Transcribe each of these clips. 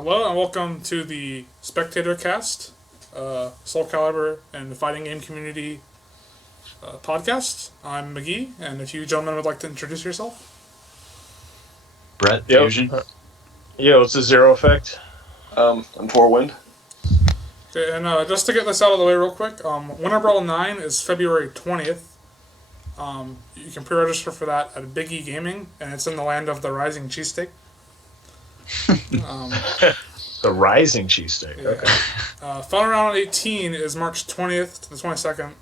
Hello and welcome to the SpectatorCast, Soul Calibur and the fighting game community podcast. I'm McGee, and if you gentlemen would like to introduce yourself. Brett, Fusion. Yo, it's a Zero Effect. I'm Forewind. Okay, and just to get this out of the way real quick, Winter Brawl 9 is February 20th. You can pre-register for that at Big E Gaming, and it's in the land of the rising cheesesteak. The rising cheesesteak. Yeah. Okay. Fun Round 18 is March 20th to the 22nd.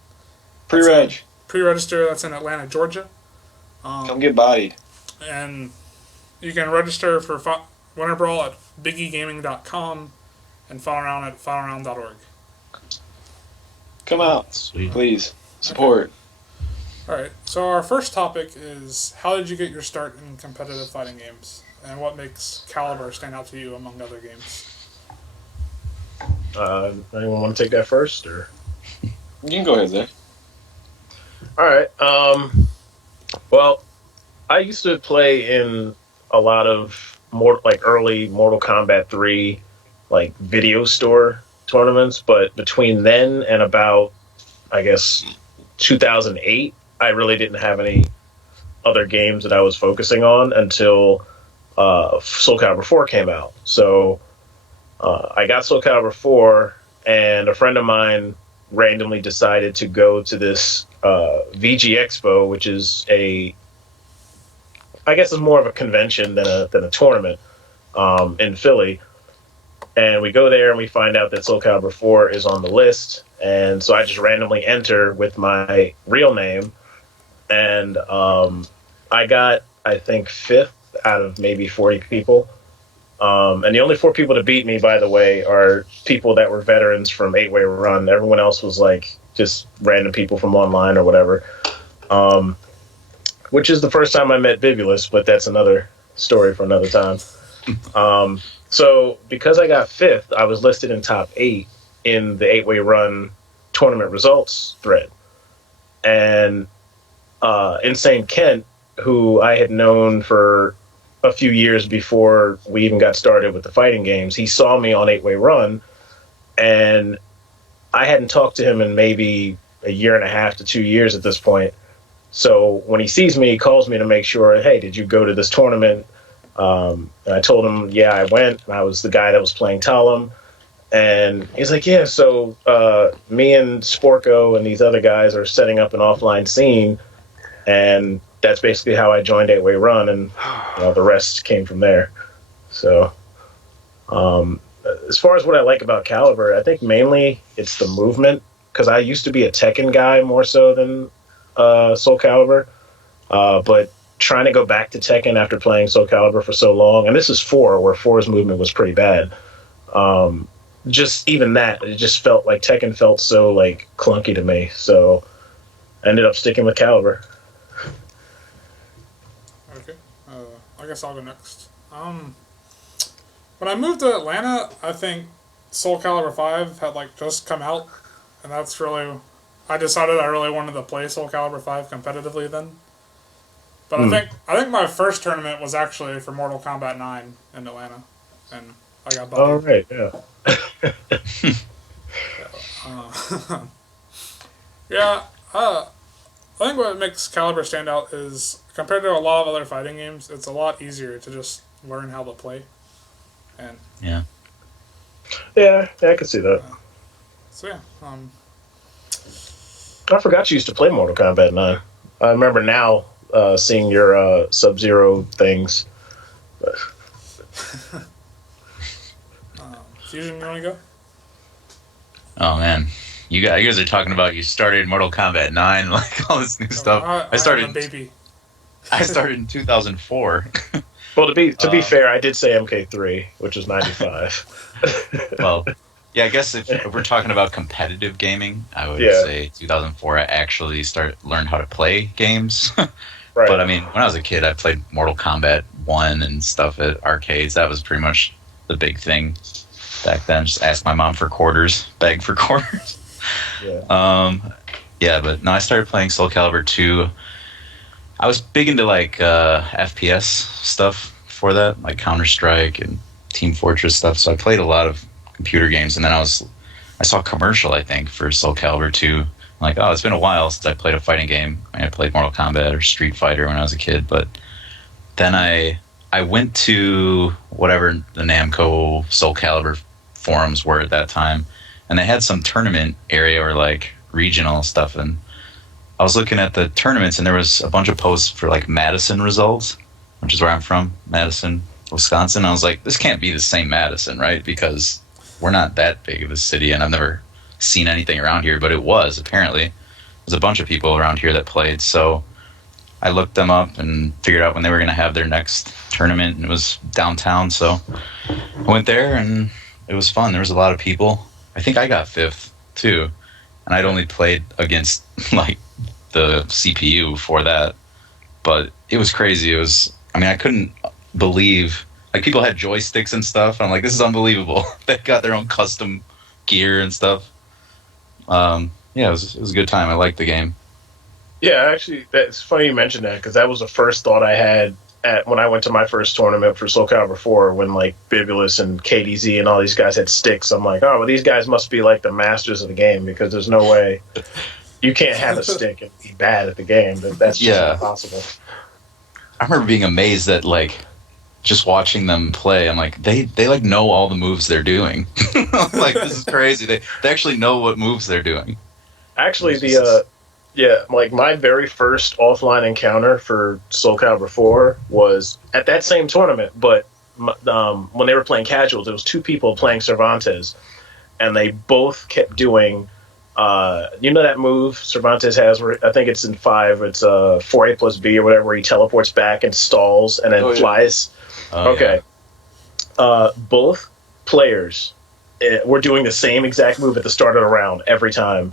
Pre-reg. Pre-register, that's in Atlanta, Georgia. Come get bodied. And you can register for Winter Brawl at bigegaming.com and Fun Around at funaround.org. Come out. Sweet. Please. Support. Alright, so our first topic is how did you get your start in competitive fighting games? And what makes Calibur stand out to you among other games? Anyone want to take that first, or? You can go ahead, Zach. All right. Well, I used to play in a lot of early Mortal Kombat 3, video store tournaments. But between then and about, I guess, 2008, I really didn't have any other games that I was focusing on until Soul Calibur 4 came out. So I got Soul Calibur 4, and a friend of mine randomly decided to go to this VG Expo, which is I guess it's more of a convention than a tournament in Philly. And we go there and we find out that Soul Calibur 4 is on the list. And so I just randomly enter with my real name. And I got, I think, 5th out of maybe 40 people. And the only 4 people to beat me, by the way, are people that were veterans from 8-Way Run. Everyone else was just random people from online or whatever. Which is the first time I met Bibulus, but that's another story for another time. So because I got 5th, I was listed in top 8 in the 8-Way Run tournament results thread. And Insane Kent, who I had known for a few years before we even got started with the fighting games, he saw me on 8-Way Run, and I hadn't talked to him in maybe a year and a half to 2 years at this point. So when he sees me, he calls me to make sure, hey, did you go to this tournament? And I told him, yeah, I went. And I was the guy that was playing Talum. And he's like, yeah, so me and Sporko and these other guys are setting up an offline scene. And that's basically how I joined 8-Way Run. And the rest came from there. So as far as what I like about Calibur, I think mainly it's the movement. Because I used to be a Tekken guy more so than Soul Calibur. But trying to go back to Tekken after playing Soul Calibur for so long, and this is 4, where 4's movement was pretty bad. Just even that, it just felt like Tekken felt so clunky to me. So I ended up sticking with Calibur. Okay, I guess I'll go next. When I moved to Atlanta, I think Soul Calibur 5 had just come out, and that's really, I decided I really wanted to play Soul Calibur 5 competitively then. But I think my first tournament was actually for Mortal Kombat 9 in Atlanta, and I got bumped. Oh, right, yeah. I think what makes Calibur stand out is, compared to a lot of other fighting games, it's a lot easier to just learn how to play. And Yeah, I can see that. So yeah, I forgot you used to play Mortal Kombat 9. I remember now seeing your Sub-Zero things. Fusion, you want to go? Oh man, you guys are talking about you started Mortal Kombat 9, all this new stuff. I started. Baby. I started in 2004. Well, to be fair, I did say MK3, which is 95. Well, yeah, I guess if we're talking about competitive gaming, I would say 2004 I actually learned how to play games. Right. But I mean, when I was a kid, I played Mortal Kombat 1 and stuff at arcades. That was pretty much the big thing back then. Just ask my mom for quarters, beg for quarters. Yeah. But no, I started playing Soul Calibur 2. I was big into FPS stuff before that, like Counter-Strike and Team Fortress stuff. So I played a lot of computer games, and then I saw a commercial, I think, for Soul Calibur 2. I'm like, oh, it's been a while since I played a fighting game. I played Mortal Kombat or Street Fighter when I was a kid, but then I went to whatever the Namco Soul Calibur forums were at that time, and they had some tournament area or like regional stuff, and I was looking at the tournaments, and there was a bunch of posts for like Madison results, which is where I'm from, Madison, Wisconsin. I was like, this can't be the same Madison, right? Because we're not that big of a city, and I've never seen anything around here, but it was, apparently. There's a bunch of people around here that played, so I looked them up and figured out when they were going to have their next tournament, and it was downtown, so I went there, and it was fun. There was a lot of people. I think I got 5th, too, and I'd only played against, like, the CPU before that, but it was crazy. It was, I mean, I couldn't believe, like, people had joysticks and stuff, and I'm like, this is unbelievable. They got their own custom gear and stuff. Yeah, it was a good time. I liked the game. Yeah, actually, that's funny you mentioned that, because that was the first thought I had when I went to my first tournament for Soul Calibur 4, when like Bibulus and KDZ and all these guys had sticks. I'm like, oh, well, these guys must be like the masters of the game, because there's no way you can't have a stick and be bad at the game. That's just impossible. I remember being amazed that, like, just watching them play, I'm like, they like know all the moves they're doing. Like, this is crazy. They actually know what moves they're doing. Actually, like my very first offline encounter for Soul Calibur 4 was at that same tournament, but when they were playing casual, there was 2 people playing Cervantes, and they both kept doing, you know that move Cervantes has where, I think it's in 5, it's 4A plus B or whatever, where he teleports back and stalls and then flies. Okay. Yeah. Both players were doing the same exact move at the start of the round every time.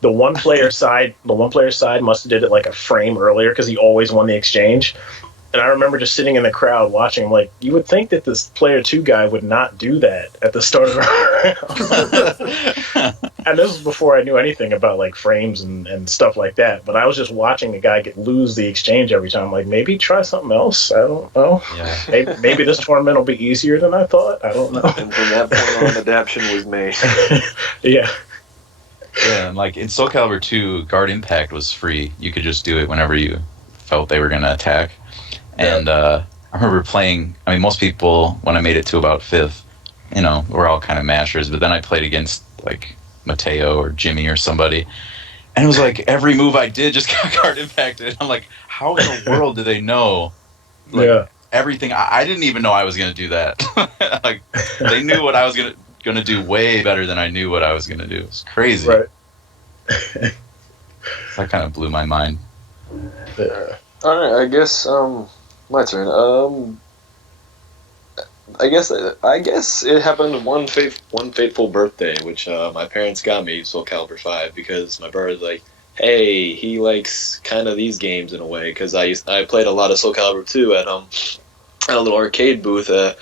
The one player side must have did it like a frame earlier, because he always won the exchange. And I remember just sitting in the crowd watching, like, you would think that this player 2 guy would not do that at the start of the round. And this was before I knew anything about like frames and stuff like that. But I was just watching the guy lose the exchange every time. Like, maybe try something else. I don't know. Yeah. Maybe this tournament will be easier than I thought. I don't know. And from that point on, adaptation was made. Yeah. Yeah, and like in Soul Calibur 2, Guard Impact was free. You could just do it whenever you felt they were going to attack. Yeah. And I remember playing, I mean, most people, when I made it to about 5th, you know, we're all kind of mashers, but then I played against like Mateo or Jimmy or somebody, and it was like every move I did just got Guard Impacted. I'm like, how in the world do they know? Like, everything. I didn't even know I was going to do that. Like, they knew what I was going to do way better than I knew what I was going to do. It's crazy. Right. That kind of blew my mind. All right, I guess my turn. I guess it happened one fateful birthday, which my parents got me Soul Calibur 5, because my brother's like, hey, he likes kind of these games in a way, because I played a lot of Soul Calibur 2 at a little arcade booth at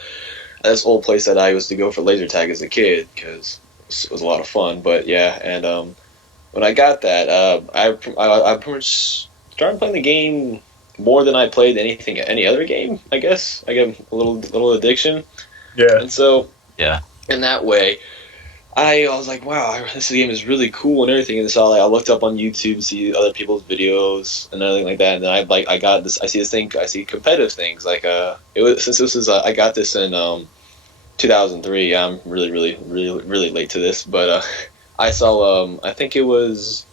this old place that I used to go for laser tag as a kid, because it was a lot of fun. But yeah, and when I got that, I pretty much started playing the game more than I played any other game. I guess I got a little addiction. Yeah. And so yeah, in that way, I was like, wow, this game is really cool and everything. And so I looked up on YouTube to see other people's videos and everything like that. And then I got this. I see competitive things like I got this in 2003. I'm really late to this, but I saw I think it was.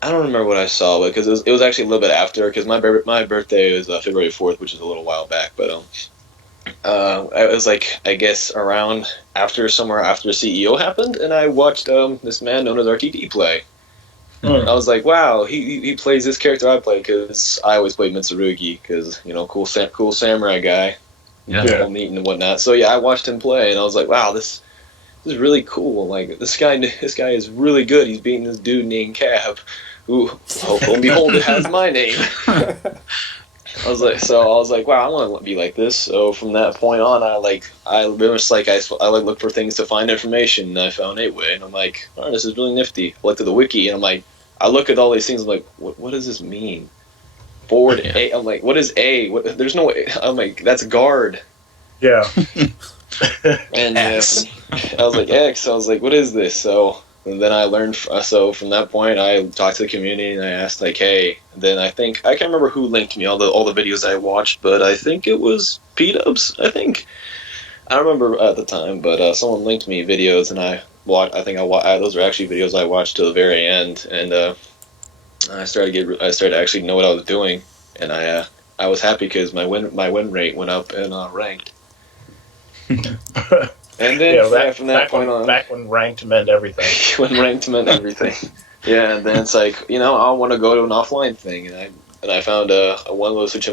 I don't remember what I saw, because it was actually a little bit after, because my birthday was February 4th, which is a little while back, but it was like, I guess around somewhere after CEO happened, and I watched this man known as RTD play. I was like, wow, he plays this character I play, because I always played Mitsurugi, because, you know, cool samurai guy, all neat and whatnot. So yeah, I watched him play, and I was like, wow, this is really cool. Like, this guy is really good. He's beating this dude named Cab, who, lo and behold, it has my name. I was like, wow, I want to be like this. So from that point on, I look for things to find information, and I found 8-Way, and I'm like, oh, this is really nifty. I looked at the wiki, and I'm like, I look at all these things, I'm like, what does this mean? Forward A. I'm like, what is A? There's no way. I'm like, that's guard. Yeah. And X. I was like, X. I was like, what is this? So and then I learned. So from that point, I talked to the community and I asked like, hey. And then I can't remember who linked me all the videos I watched, but I think it was P-Dubs. I think I don't remember at the time, but someone linked me videos and I watched. I think those are actually videos I watched to the very end, and I started to actually know what I was doing, and I was happy because my win rate went up and ranked. And then from that point on, back when ranked meant everything. when ranked meant everything. Yeah, and then it's like I want to go to an offline thing, and I found one of those which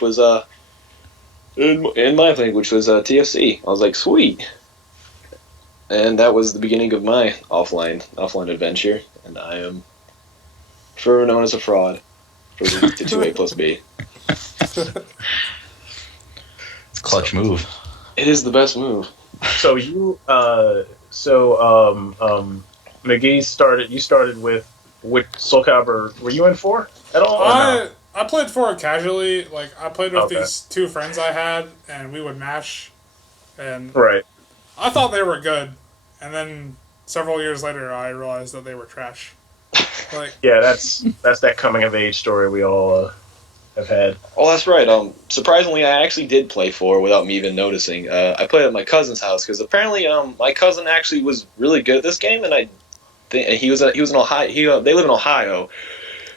was in my thing, which was TFC. I was like, sweet, and that was the beginning of my offline adventure, and I am forever known as a fraud for the 2A plus B. It's a clutch move. It is the best move. So you, McGee You started with which Soul Calibur? Were you in 4 at all? I played 4 casually. Like I played with these 2 friends I had, and we would mash. And right. I thought they were good, and then several years later, I realized that they were trash. Like yeah, that's that coming of age story we all have had. Oh, that's right. Surprisingly, I actually did play 4 without me even noticing. I played at my cousin's house because apparently, my cousin actually was really good at this game, and I think he was in Ohio. They live in Ohio,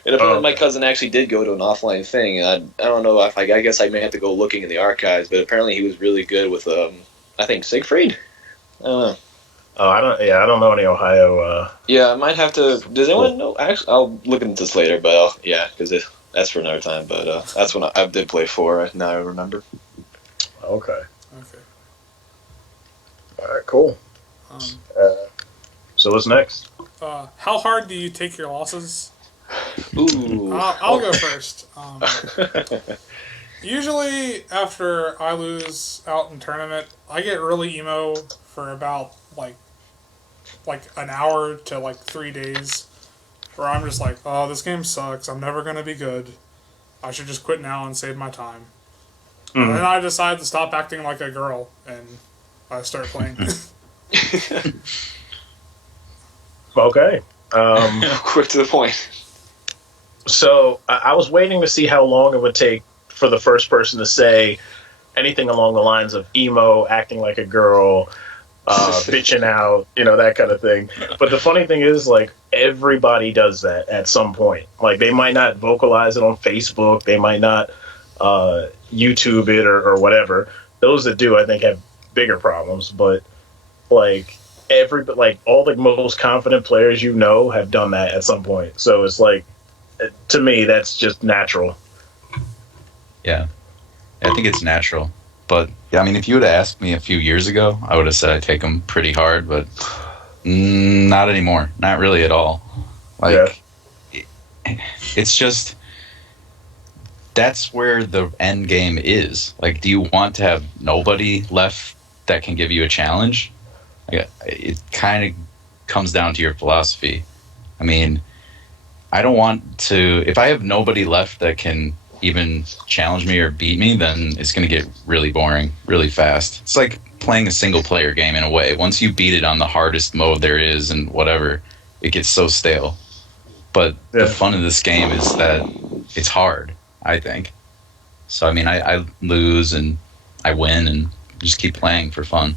and apparently my cousin actually did go to an offline thing. And I don't know if I guess I may have to go looking in the archives, but apparently he was really good with I think Siegfried. I don't know. Oh, I don't know any Ohio. Yeah, I might have to. Does anyone know? Actually, I'll look into this later, but because that's for another time. But that's when I did play 4. Now I remember. Okay. okay. All right. Cool. So what's next? How hard do you take your losses? Ooh. I'll go first. Usually, after I lose out in tournament, I get really emo for about like an hour to like 3 days, where I'm just like, oh, this game sucks. I'm never gonna be good. I should just quit now and save my time. Mm-hmm. And then I decide to stop acting like a girl and I start playing. Okay. Quick to the point. So I was waiting to see how long it would take for the first person to say anything along the lines of emo, acting like a girl, bitching out, that kind of thing. But the funny thing is, like, everybody does that at some point. Like, they might not vocalize it on Facebook, they might not YouTube it or whatever. Those that do, I think, have bigger problems. But like all the most confident players have done that at some point. So it's like, to me, that's just natural. Yeah, I think it's natural. But yeah, I mean, if you would have asked me a few years ago, I would have said I take them pretty hard, but not anymore. Not really at all. Like, it's just, that's where the end game is. Like, do you want to have nobody left that can give you a challenge? It kind of comes down to your philosophy. I mean, I don't want to, if I have nobody left that can even challenge me or beat me, then it's going to get really boring really fast. It's like playing a single player game in a way. Once you beat it on the hardest mode there is and whatever, it gets so stale. But the fun of this game is that it's hard, I think. So, I mean, I lose and I win and just keep playing for fun.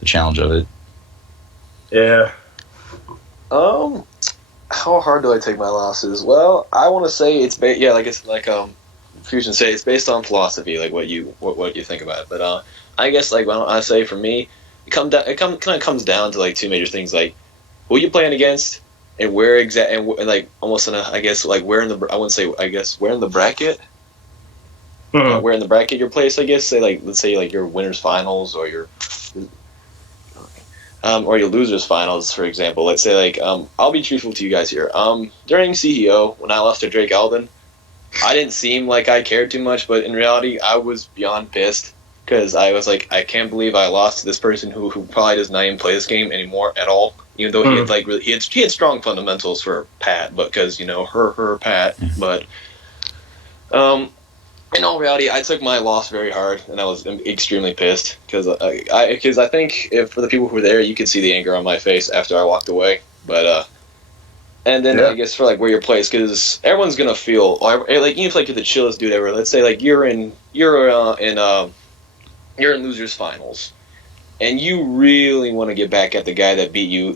The challenge of it. Yeah. How hard do I take my losses? Well, I want to say it's Fusion say it's based on philosophy, like what you think about it. But I guess like when I say for me, it kind of comes down to like 2 major things, like who you playing against and where and like almost in I guess like where in the where in the bracket. Mm-hmm. Where in the bracket your place, I guess. Let's say like your winners finals or your losers finals, for example. Let's say like I'll be truthful to you guys here. During CEO, when I lost to Drake Alden, I didn't seem like I cared too much, but in reality, I was beyond pissed because I was like, I can't believe I lost to this person who probably does not even play this game anymore at all. Even though he had like he had strong fundamentals for Pat, but because her Pat, but In all reality, I took my loss very hard, and I was extremely pissed because I think if for the people who were there, you could see the anger on my face after I walked away. But and then I guess for like where you're placed, because everyone's gonna feel like even if like you're the chillest dude ever. Let's say like you're in losers finals, and you really want to get back at the guy that beat you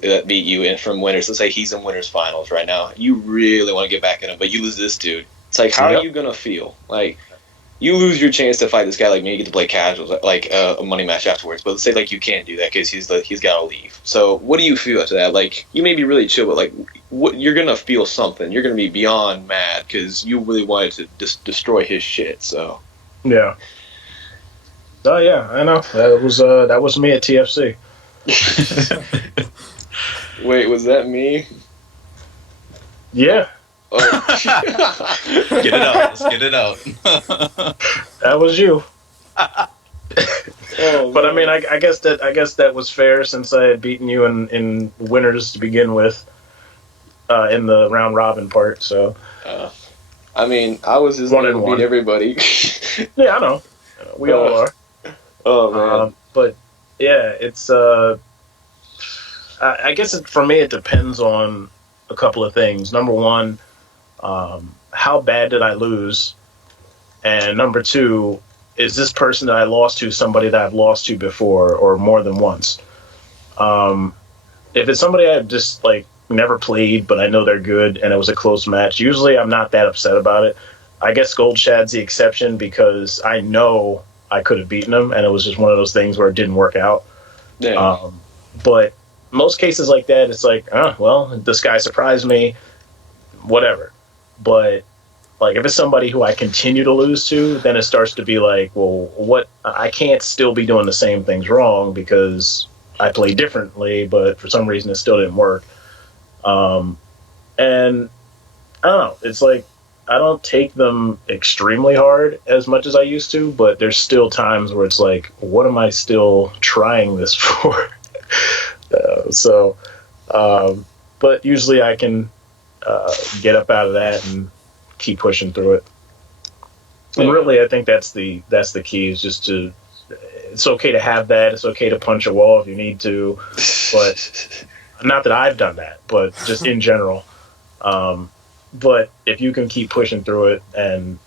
in from winners. Let's say he's in winners finals right now. You really want to get back at him, but you lose this dude. It's like, how are you gonna feel? Like, you lose your chance to fight this guy. Like, maybe you get to play casuals, like a money match afterwards. But let's say like you can't do that because he's got to leave. So what do you feel after that? Like, you may be really chill, but like, what you're gonna feel something. You're gonna be beyond mad because you really wanted to destroy his shit. So yeah. Oh yeah, I know. That was me at TFC. Wait, was that me? Yeah. Oh. Get it out. Let's get it out. That was you. Oh, but I mean, I guess that was fair since I had beaten you in winners to begin with, in the round robin part. So, I mean, I was just one going to beat everybody. Yeah, I know. We all are. Oh man. But yeah, it's I guess for me it depends on a couple of things. Number one, how bad did I lose? And number two, is this person that I lost to somebody that I've lost to before or more than once? If it's somebody I've just like never played, but I know they're good and it was a close match, usually I'm not that upset about it. I guess Gold Shad's the exception because I know I could have beaten him and it was just one of those things where it didn't work out. Yeah. But most cases like that, it's like, well, this guy surprised me, whatever. But like if it's somebody who I continue to lose to, then it starts to be like, well, what? I can't still be doing the same things wrong because I play differently, but for some reason it still didn't work. And I don't know. It's like I don't take them extremely hard as much as I used to, but there's still times where it's like, what am I still trying this for? But usually I can get up out of that and keep pushing through it. And really, I think that's the key, is just to. It's okay to have that. It's okay to punch a wall if you need to, but not that I've done that, but just in general. But if you can keep pushing through it and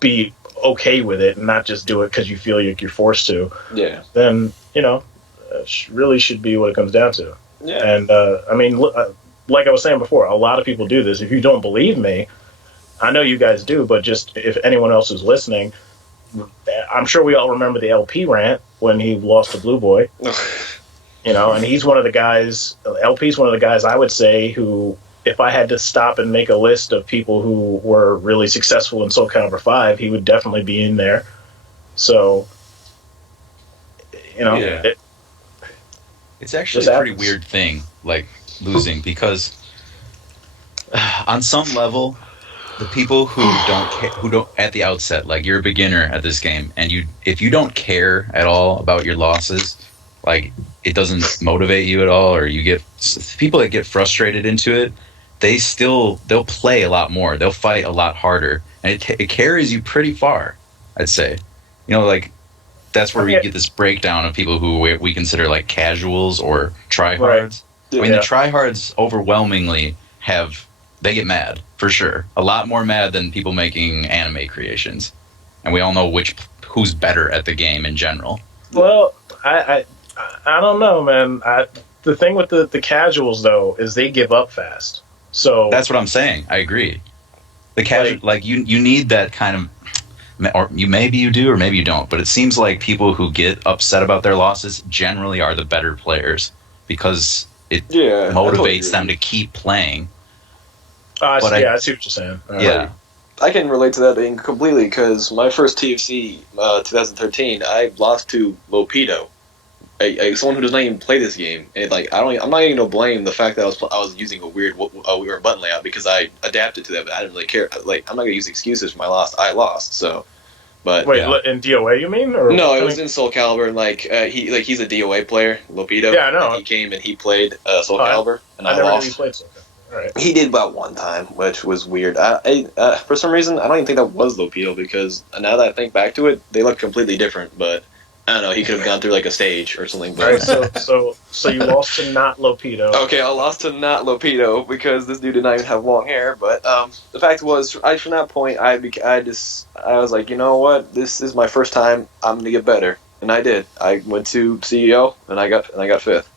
be okay with it and not just do it because you feel you're forced to, then really should be what it comes down to. Yeah. And I mean, like I was saying before, a lot of people do this. If you don't believe me, I know you guys do, but just if anyone else is listening, I'm sure we all remember the LP rant when he lost to Blue Boy. And he's one of the guys. LP's one of the guys I would say who, if I had to stop and make a list of people who were really successful in Soul Calibur 5, he would definitely be in there. So, it's actually a pretty weird thing, like losing, because on some level, the people who don't at the outset, like you're a beginner at this game, and if you don't care at all about your losses, like it doesn't motivate you at all, or you get people that get frustrated into it, they'll play a lot more, they'll fight a lot harder, and it carries you pretty far, I'd say. Like that's where we get this breakdown of people who we consider like casuals or tryhards. Right. I mean, the tryhards overwhelmingly they get mad, for sure. A lot more mad than people making anime creations. And we all know who's better at the game in general. Well, I don't know, man. The thing with the casuals, though, is they give up fast. So that's what I'm saying. I agree. The casual, like you need that kind of, or maybe you do, or maybe you don't. But it seems like people who get upset about their losses generally are the better players because it motivates them to keep playing. I see what you're saying. Yeah. I can relate to that thing completely because my first TFC 2013, I lost to Lopido, someone who does not even play this game. And I'm not even gonna blame the fact that I was using a weird button layout because I adapted to that, but I didn't really care. Like, I'm not gonna use excuses for my loss. I lost, so. But wait, in DOA you mean? Or no, it was in Soul Calibur. And he's a DOA player, Lopido. Yeah, I know. And he came and he played Soul Calibur, and I lost. Never really played Soul Calibur. Right. He did about one time, which was weird. For some reason, I don't even think that was Lopedo, because now that I think back to it, they look completely different. But I don't know. He could have gone through like a stage or something. But All right, so you lost to not Lopedo. okay, I lost to not Lopedo because this dude did not even have long hair. But the fact was, from that point, I was like, you know what? This is my first time. I'm gonna get better, and I did. I went to CEO, and I got fifth.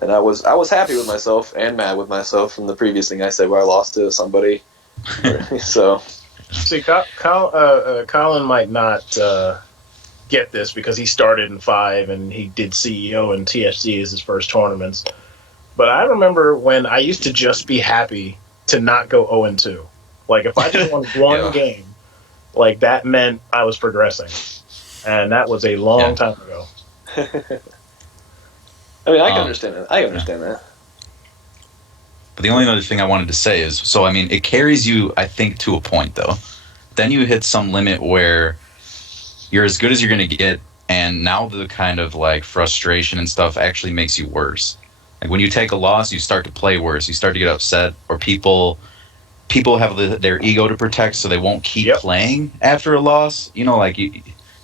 And I was happy with myself and mad with myself from the previous thing I said where I lost to somebody. So, see, Colin might not get this because he started in 5 and he did CEO and TFC as his first tournaments. But I remember when I used to just be happy to not go 0-2. Like if I just won one game, like that meant I was progressing, and that was a long time ago. I mean, I can understand that. I understand that. But the only other thing I wanted to say is, so I mean, it carries you, I think, to a point though. Then you hit some limit where you're as good as you're going to get, and now the kind of like frustration and stuff actually makes you worse. Like when you take a loss, you start to play worse. You start to get upset, or people have their ego to protect, so they won't keep playing after a loss. You know, like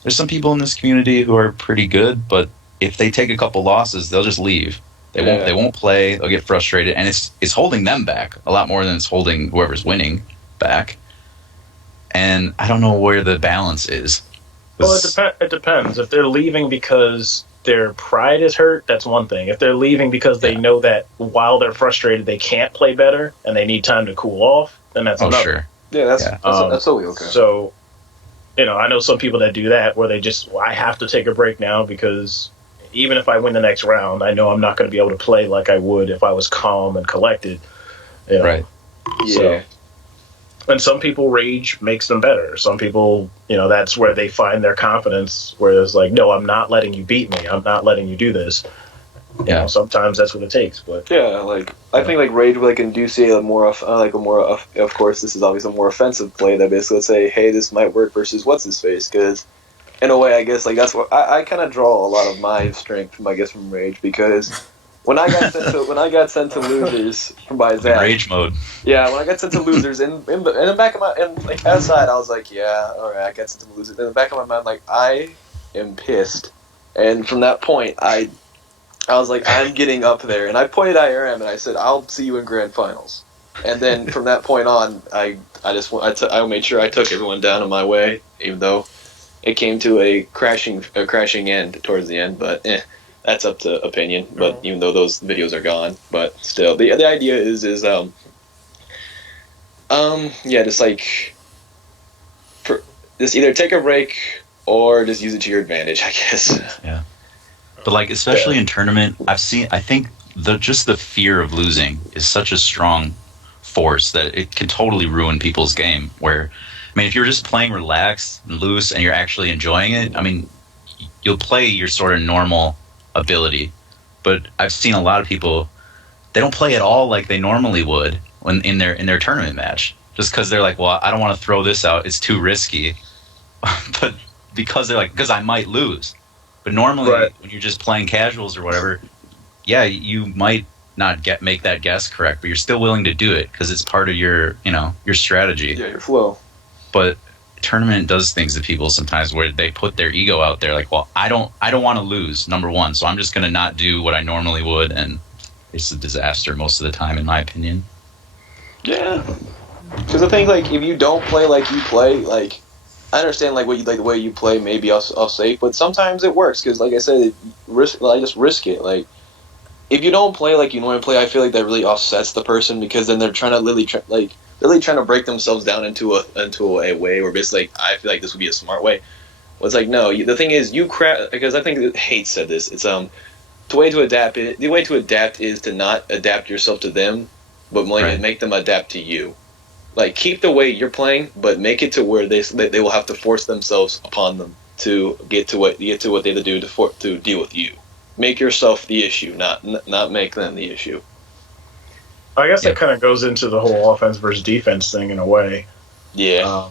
there's some people in this community who are pretty good, but if they take a couple losses, they'll just leave. They won't play. They'll get frustrated, and it's holding them back a lot more than it's holding whoever's winning back. And I don't know where the balance is. Well, it depends. If they're leaving because their pride is hurt, that's one thing. If they're leaving because they know that while they're frustrated, they can't play better and they need time to cool off, then that's another. Sure. Yeah, that's totally okay. So, I know some people that do that where they just, I have to take a break now because even if I win the next round, I know I'm not going to be able to play like I would if I was calm and collected. Right. Yeah. So, and some people, rage makes them better. Some people, that's where they find their confidence, where it's like, no, I'm not letting you beat me. I'm not letting you do this. Sometimes that's what it takes. But I think rage can do say of course this is obviously a more offensive play that basically say, hey, this might work versus what's his face, because in a way I guess that's what I kind of draw a lot of my strength from rage, because when I got sent to losers by Zach, rage mode. Yeah, when I got sent to losers, in the back of my outside, I was like, yeah, all right, I got sent to losers. In the back of my mind, I am pissed, and from that point, I was like, I'm getting up there, and I pointed at IRM and I said, I'll see you in grand finals. And then from that point on, I made sure I took everyone down on my way, even though it came to a crashing end towards the end, but that's up to opinion. But even though those videos are gone, but still, the idea is just either take a break or just use it to your advantage, I guess. Yeah. But especially in tournament, I think just the fear of losing is such a strong force that it can totally ruin people's game. Where, if you're just playing relaxed and loose and you're actually enjoying it, you'll play your sort of normal ability. But I've seen a lot of people, they don't play at all like they normally would when in their tournament match, just because they're like, well, I don't want to throw this out, it's too risky. But because they're like, because I might lose. But normally, when you're just playing casuals or whatever, you might not make that guess correct, but you're still willing to do it because it's part of your strategy. Yeah, your flow. But tournament does things to people sometimes where they put their ego out there, like, well, I don't want to lose, number one, so I'm just going to not do what I normally would, and it's a disaster most of the time, in my opinion. Yeah, because I think if you don't play like you play, I understand what you the way you play maybe off safe, but sometimes it works because I said, just risk it. If you don't play like you normally play, I feel like that really offsets the person, because then they're trying to really trying to break themselves down into a way where basically I feel like this would be a smart way. Well, it's no. The thing is, because I think Hate said this. It's the way to adapt is to not adapt yourself to them, but make them adapt to you. Keep the way you're playing, but make it to where they will have to force themselves upon them to get to what they have to do to deal with you. Make yourself the issue, not make them the issue. I guess that kind of goes into the whole offense versus defense thing in a way. Yeah.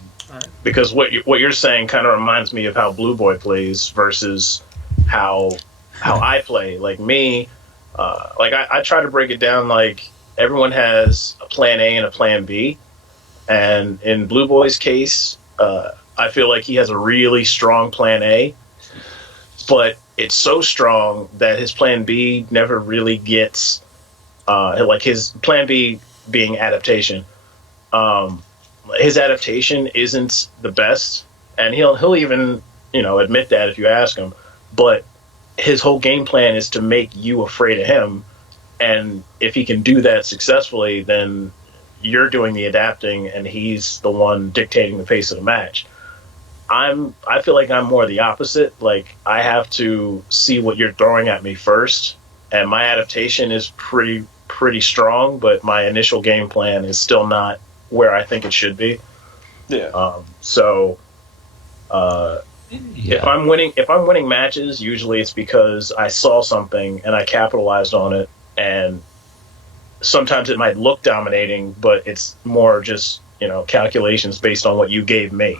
Because what you're saying kind of reminds me of how Blue Boy plays versus how I play. I try to break it down everyone has a plan A and a plan B. And in Blue Boy's case, I feel like he has a really strong plan A, but it's so strong that his plan B never really gets, like his plan B being adaptation. His adaptation isn't the best, and he'll even admit that if you ask him. But his whole game plan is to make you afraid of him, and if he can do that successfully, then you're doing the adapting, and he's the one dictating the pace of the match. I feel like I'm more the opposite. Like, I have to see what you're throwing at me first, and my adaptation is pretty strong, but my initial game plan is still not where I think it should be. Yeah. If I'm winning matches, usually it's because I saw something and I capitalized on it, and sometimes it might look dominating, but it's more just calculations based on what you gave me.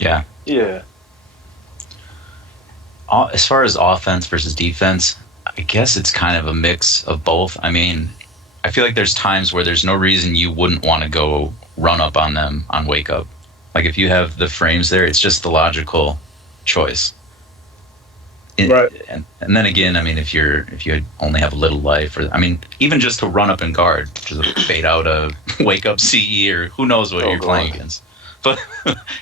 Yeah. Yeah. As far as offense versus defense, I guess it's kind of a mix of both. I mean, I feel like there's times where there's no reason you wouldn't want to go run up on them on wake up. Like, if you have the frames there, it's just the logical choice. Right. And then again, I mean, if you only have a little life, or I mean, even just to run up and guard, just bait out a wake up CE, or who knows what you're playing against. But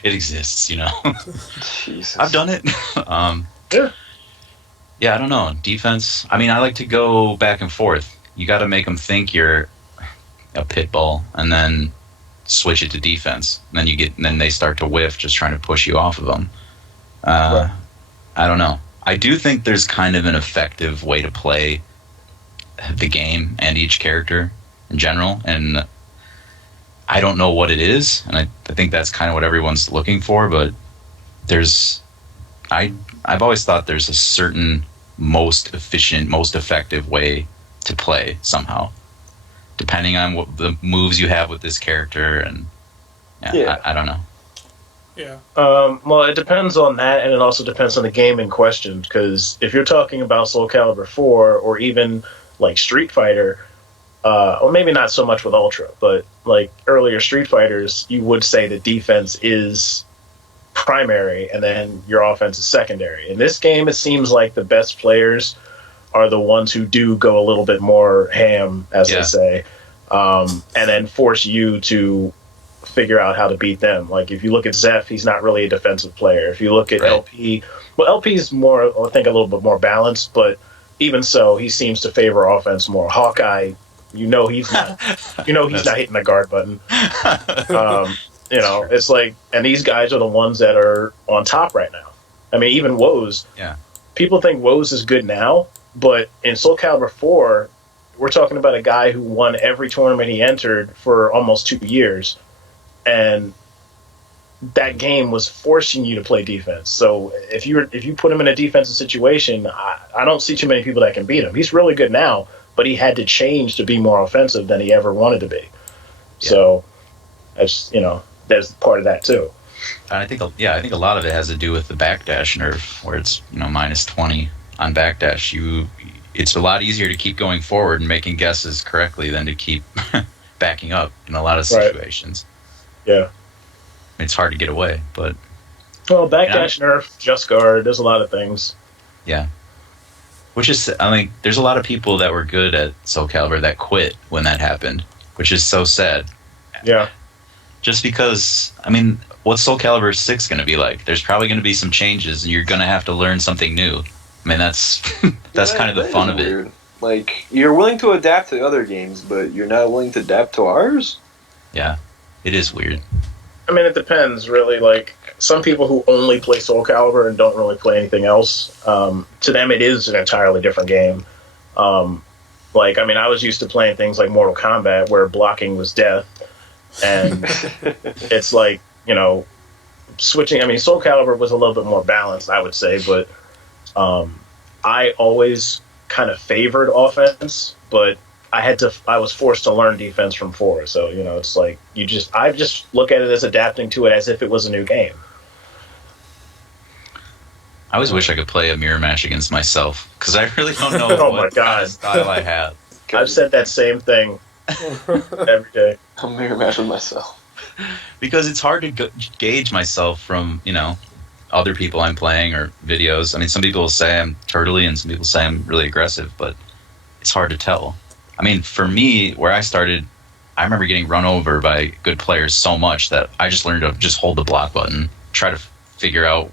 it exists, Jesus. I've done it. Yeah, I don't know. Defense, I mean, I like to go back and forth. You got to make them think you're a pit bull, and then switch it to defense. And then they start to whiff, just trying to push you off of them. Right. I don't know. I do think there's kind of an effective way to play the game and each character in general, and I don't know what it is, and I think that's kind of what everyone's looking for, but I've always thought there's a certain most efficient, most effective way to play somehow, depending on what the moves you have with this character, and I don't know. Yeah. Well, it depends on that, and it also depends on the game in question, because if you're talking about Soul Calibur 4, or even like Street Fighter, or maybe not so much with Ultra, but like earlier Street Fighters, you would say that defense is primary and then your offense is secondary. In this game, it seems like the best players are the ones who do go a little bit more ham, as they say, and then force you to figure out how to beat them. Like, if you look at Zeph, he's not really a defensive player. If you look at LP, well, LP's more, I think, a little bit more balanced, but even so, he seems to favor offense more. Hawkeye, he's not hitting the guard button. It's like, and these guys are the ones that are on top right now. I mean, even Woes. Yeah. People think Woes is good now, but in Soul Calibur 4, we're talking about a guy who won every tournament he entered for almost 2 years, and that game was forcing you to play defense. So if you put him in a defensive situation, I don't see too many people that can beat him. He's really good now, but he had to change to be more offensive than he ever wanted to be. Yeah. So that's there's part of that too. I think a lot of it has to do with the backdash nerf, where it's minus 20 on backdash. It's a lot easier to keep going forward and making guesses correctly than to keep backing up in a lot of situations. Right. Yeah. It's hard to get away, but backdash nerf, just guard. There's a lot of things. Yeah. Which is, I mean, there's a lot of people that were good at Soul Calibur that quit when that happened, which is so sad. Yeah. Just because, I mean, what's Soul Calibur 6 going to be like? There's probably going to be some changes, and you're going to have to learn something new. I mean, that's kind of the fun of it. Like, you're willing to adapt to other games, but you're not willing to adapt to ours? Yeah, it is weird. I mean, it depends, really. Like, some people who only play Soul Calibur and don't really play anything else, to them it is an entirely different game. Like, I mean, I was used to playing things like Mortal Kombat, where blocking was death. And it's like, switching. I mean, Soul Calibur was a little bit more balanced, I would say, but I always kind of favored offense, but I was forced to learn defense from 4. So, it's like I just look at it as adapting to it as if it was a new game. I always wish I could play a mirror match against myself, because I really don't know what kind of style I have. I've said that same thing every day. A mirror match with myself. Because it's hard to gauge myself from, other people I'm playing or videos. I mean, some people say I'm turtly and some people say I'm really aggressive, but it's hard to tell. I mean, for me, where I started, I remember getting run over by good players so much that I just learned to just hold the block button, try to figure out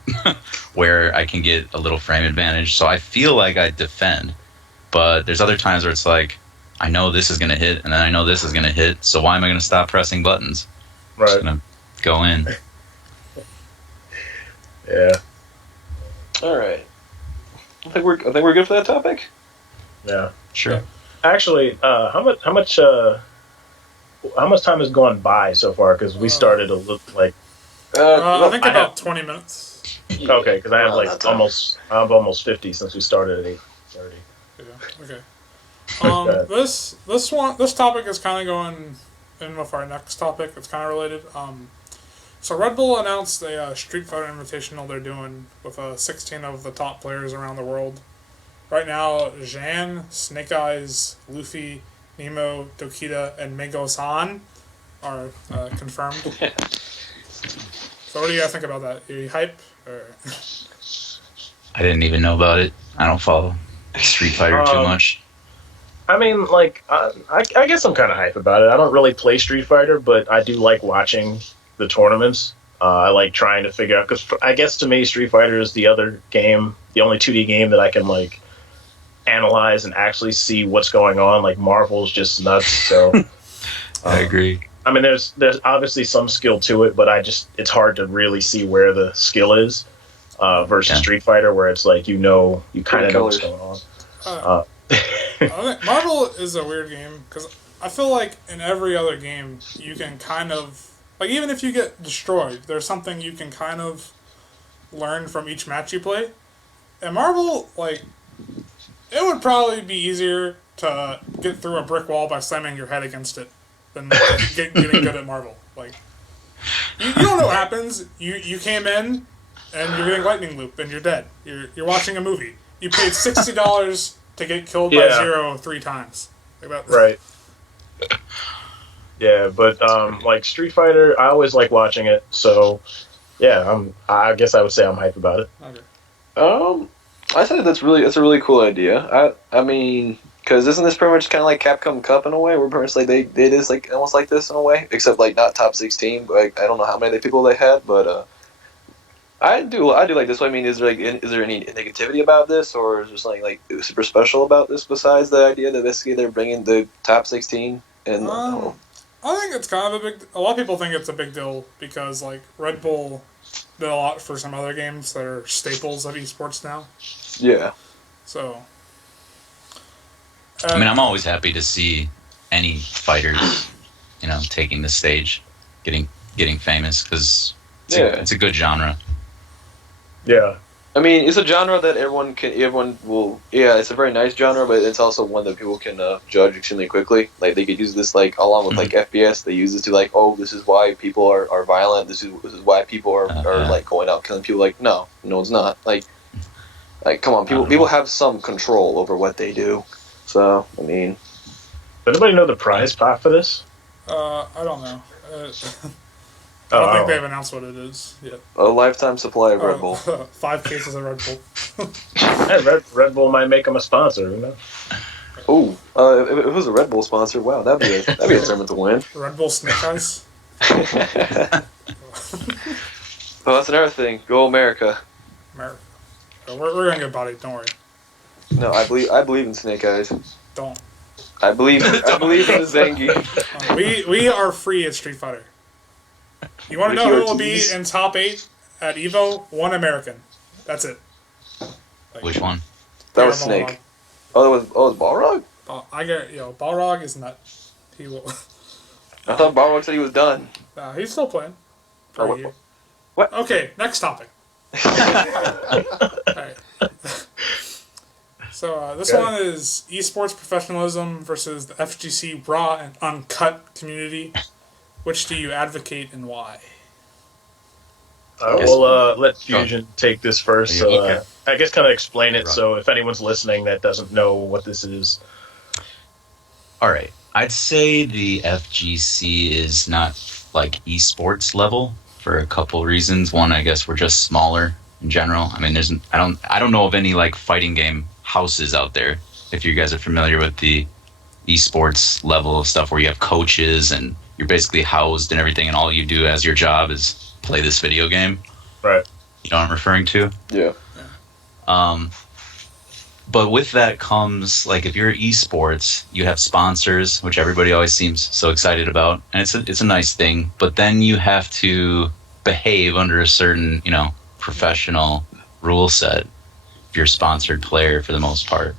where I can get a little frame advantage. So I feel like I defend, but there's other times where it's like, I know this is going to hit, and then I know this is going to hit, so why am I going to stop pressing buttons? Right. I'm just going to go in. Yeah. All right. I think we're good for that topic. Yeah. Sure. Actually, how much time has gone by so far? Because we started a little like. I think about 20 minutes. Okay, because I have like almost 50 since we started at 8:30. Yeah. Okay. This topic is kind of going in with our next topic. It's kind of related. So Red Bull announced a Street Fighter Invitational they're doing with 16 of the top players around the world. Right now, Jan, Snake Eyes, Luffy, Nemo, Dokita, and Mego-san are confirmed. So what do you guys think about that? Are you hype? Or? I didn't even know about it. I don't follow Street Fighter too much. I mean, like, I guess I'm kind of hype about it. I don't really play Street Fighter, but I do like watching the tournaments. I like trying to figure out, because I guess to me, Street Fighter is the other game, the only 2D game that I can, like, analyze and actually see what's going on. Like, Marvel's just nuts, so... I agree. I mean, there's obviously some skill to it, but it's hard to really see where the skill is versus Street Fighter, where it's like, you kind of know what's going on. I think Marvel is a weird game, because I feel like in every other game, you can kind of... Like, even if you get destroyed, there's something you can kind of learn from each match you play. And Marvel, like, it would probably be easier to get through a brick wall by slamming your head against it than getting good at Marvel. Like, you don't know what happens. You came in, and you're getting lightning loop, and you're dead. You're watching a movie. You paid $60 to get killed by Zero 3 times. Like that. Right. Yeah, but like Street Fighter, I always like watching it. So, yeah, I guess I would say I'm hype about it. Okay. I think that's a really cool idea. I mean, because isn't this pretty much kind of like Capcom Cup in a way, where pretty much like they did this like almost like this in a way, except like not top 16. But like, I don't know how many people they had, but I do like this. I mean, is there any negativity about this, or is there something like super special about this besides the idea that basically they're bringing the top 16 and? I think it's kind of a lot of people think it's a big deal because, like, Red Bull did a lot for some other games that are staples of esports now. Yeah. So. I mean, I'm always happy to see any fighters, taking the stage, getting famous, because it's a good genre. Yeah. I mean, it's a genre that it's a very nice genre, but it's also one that people can judge extremely quickly. Like, they could use this, like, along with, like, FPS, they use this to, like, oh, this is why people are violent, this is why people are like, going out killing people. Like, no, it's not. Like, come on, people have some control over what they do. So, I mean... Does anybody know the prize pot for this? I don't know. I don't think they've announced what it is yet. A lifetime supply of Red Bull. 5 cases of Red Bull. Hey, Red Bull might make them a sponsor, Oh, if it was a Red Bull sponsor, wow, that'd be a tournament to win. Red Bull Snake Eyes. Well, that's another thing. Go America. America. We're gonna get bodied. Don't worry. No, I believe in Snake Eyes. Don't. I believe in Zangief. We are free at Street Fighter. You want to know who will be in top 8 at EVO? One American. That's it. Like, which one? That was Snake. Oh, it was Balrog? Balrog is not. He will. I thought Balrog said he was done. He's still playing. What? Okay, next topic. Alright. So this one is esports professionalism versus the FGC raw and uncut community. Which do you advocate and why? We'll let Fusion take this first. So, I guess kind of explain it so if anyone's listening that doesn't know what this is. All right. I'd say the FGC is not like esports level for a couple reasons. One, I guess we're just smaller in general. I mean, I don't know of any like fighting game houses out there. If you guys are familiar with the esports level of stuff where you have coaches and you're basically housed and everything, and all you do as your job is play this video game. Right. You know what I'm referring to? Yeah. But with that comes, like, if you're esports, you have sponsors, which everybody always seems so excited about, and it's a nice thing. But then you have to behave under a certain, professional rule set if you're a sponsored player for the most part.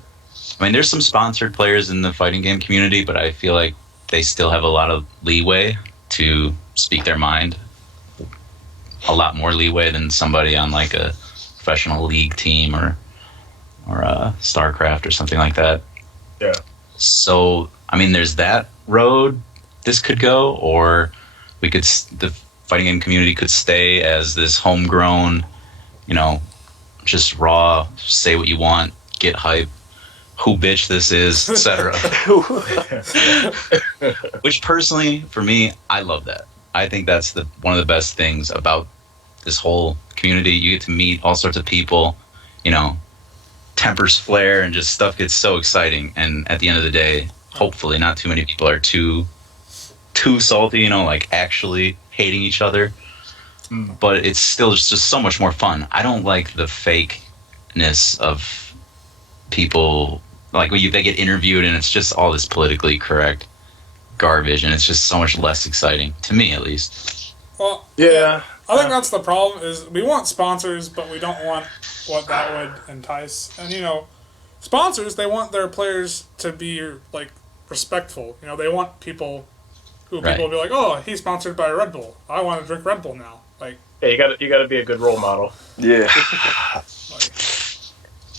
I mean, there's some sponsored players in the fighting game community, but I feel like they still have a lot of leeway to speak their mind. A lot more leeway than somebody on, like, a professional league team or StarCraft or something like that. Yeah. So, I mean, there's that road this could go, or the fighting game community could stay as this homegrown, just raw, say what you want, get hype, who bitch this is, etc. Which personally, for me, I love that. I think that's one of the best things about this whole community. You get to meet all sorts of people, tempers flare and just stuff gets so exciting. And at the end of the day, hopefully not too many people are too salty, like actually hating each other. But it's still just so much more fun. I don't like the fakeness of people, like when they get interviewed and it's just all this politically correct garbage, and it's just so much less exciting, to me at least. Well, Yeah. I think that's the problem, is we want sponsors, but we don't want what that would entice. And, sponsors, they want their players to be, like, respectful. They want people who Right. people will be like, oh, he's sponsored by Red Bull. I want to drink Red Bull now. Like, Yeah, you gotta be a good role model. Yeah. like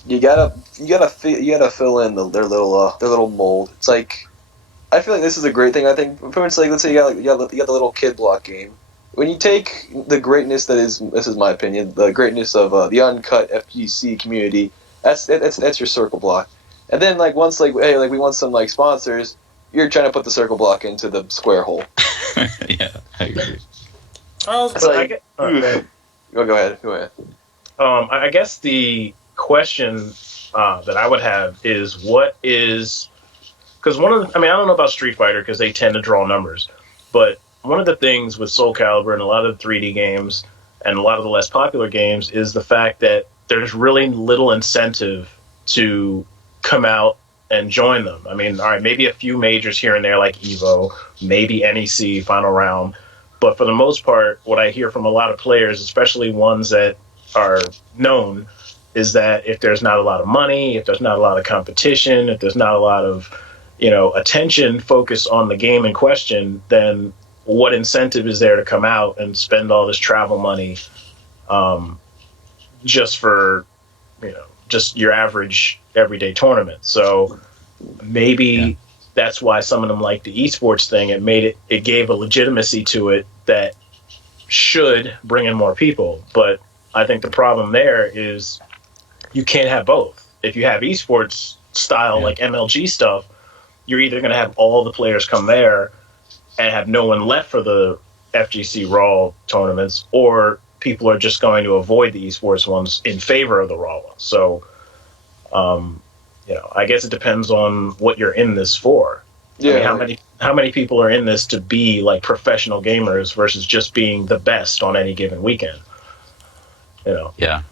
you gotta fill in their little mold. It's like, I feel like this is a great thing. I think pretty much like, let's say you got the little kid block game. When you take the greatness this is my opinion, the greatness of the uncut FGC community, that's your circle block. And then like once like, hey, like we want some like sponsors, you're trying to put the circle block into the square hole. Yeah, I agree. It's like, go ahead. I guess the question that I would have is, because I don't know about Street Fighter because they tend to draw numbers, but one of the things with Soul Calibur and a lot of the 3D games and a lot of the less popular games is the fact that there's really little incentive to come out and join them. I mean, all right, maybe a few majors here and there like EVO, maybe NEC, Final Round, but for the most part, what I hear from a lot of players, especially ones that are known, is that if there's not a lot of money, if there's not a lot of competition, if there's not a lot of, attention focused on the game in question, then what incentive is there to come out and spend all this travel money just for, just your average everyday tournament? So maybe that's why some of them like the esports thing. It gave a legitimacy to it that should bring in more people. But I think the problem there is you can't have both. If you have esports style like MLG stuff, you're either going to have all the players come there and have no one left for the FGC Raw tournaments, or people are just going to avoid the esports ones in favor of the Raw ones. So, I guess it depends on what you're in this for. Yeah. I mean, how many people are in this to be like professional gamers versus just being the best on any given weekend? Yeah.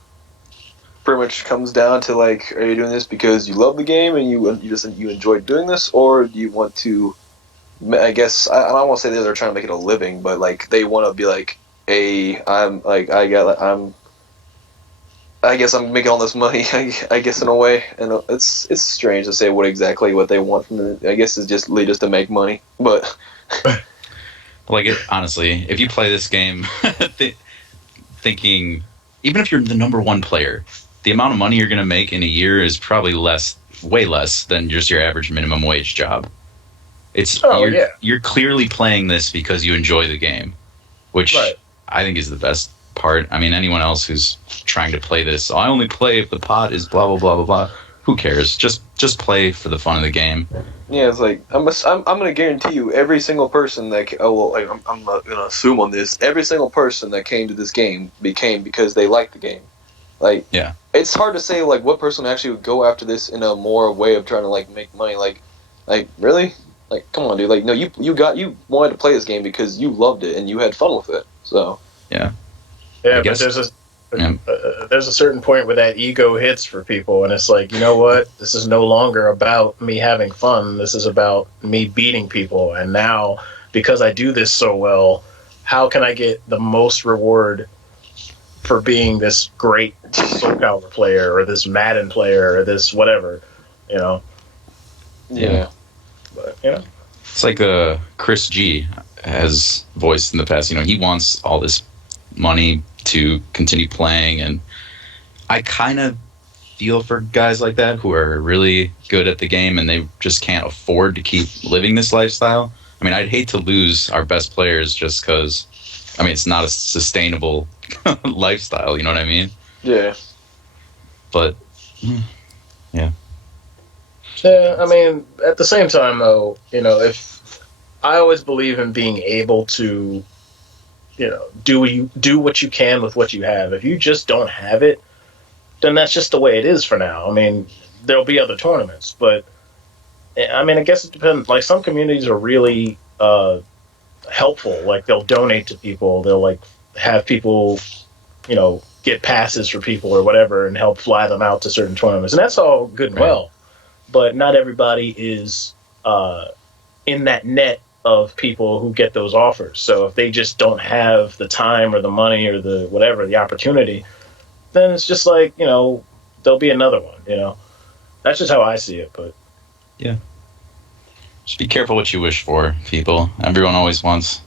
Pretty much comes down to like, are you doing this because you love the game and you enjoy doing this, or do you want to? I guess I don't want to say that they're trying to make it a living, but like they want to be like, hey, I guess I'm making all this money. I guess in a way, and it's strange to say what they want from it. I guess it's just to make money, but honestly, if you play this game thinking, even if you're the number one player, the amount of money you're going to make in a year is probably way less than just your average minimum wage job. You're clearly playing this because you enjoy the game, which I think is the best part. I mean, anyone else who's trying to play this, I only play if the pot is blah, blah, blah, blah, blah. who cares? Just play for the fun of the game. Yeah, it's like I'm gonna guarantee you every single person that I'm not gonna assume on this. Every single person that came to this game became because they liked the game. Like, yeah, it's hard to say like what person actually would go after this in a more way of trying to like make money. Like really, like come on, dude. Like no, you wanted to play this game because you loved it and you had fun with it. So yeah. Yeah, but there's a certain point where that ego hits for people, and it's like, you know what? This is no longer about me having fun. This is about me beating people. And now, because I do this so well, how can I get the most reward for being this great Soul Calibur player, or this Madden player, or this whatever, you know? Yeah. But, you know. It's like Chris G has voiced in the past, he wants all this money to continue playing, and I kind of feel for guys like that who are really good at the game and they just can't afford to keep living this lifestyle. I mean, I'd hate to lose our best players just because, it's not a sustainable lifestyle, you know what I mean? Yeah. But, yeah. Yeah, I mean, at the same time, though, if I always believe in being able to, do what you can with what you have. If you just don't have it, then that's just the way it is for now. I mean, there'll be other tournaments, but I guess it depends. Like, some communities are really helpful. Like, they'll donate to people. They'll like have people, get passes for people or whatever, and help fly them out to certain tournaments, and that's all good and well. But not everybody is in that net of people who get those offers. So if they just don't have the time or the money or the whatever, the opportunity, then it's just like, there'll be another one, That's just how I see it, but... Yeah. Just be careful what you wish for, people. Everyone always wants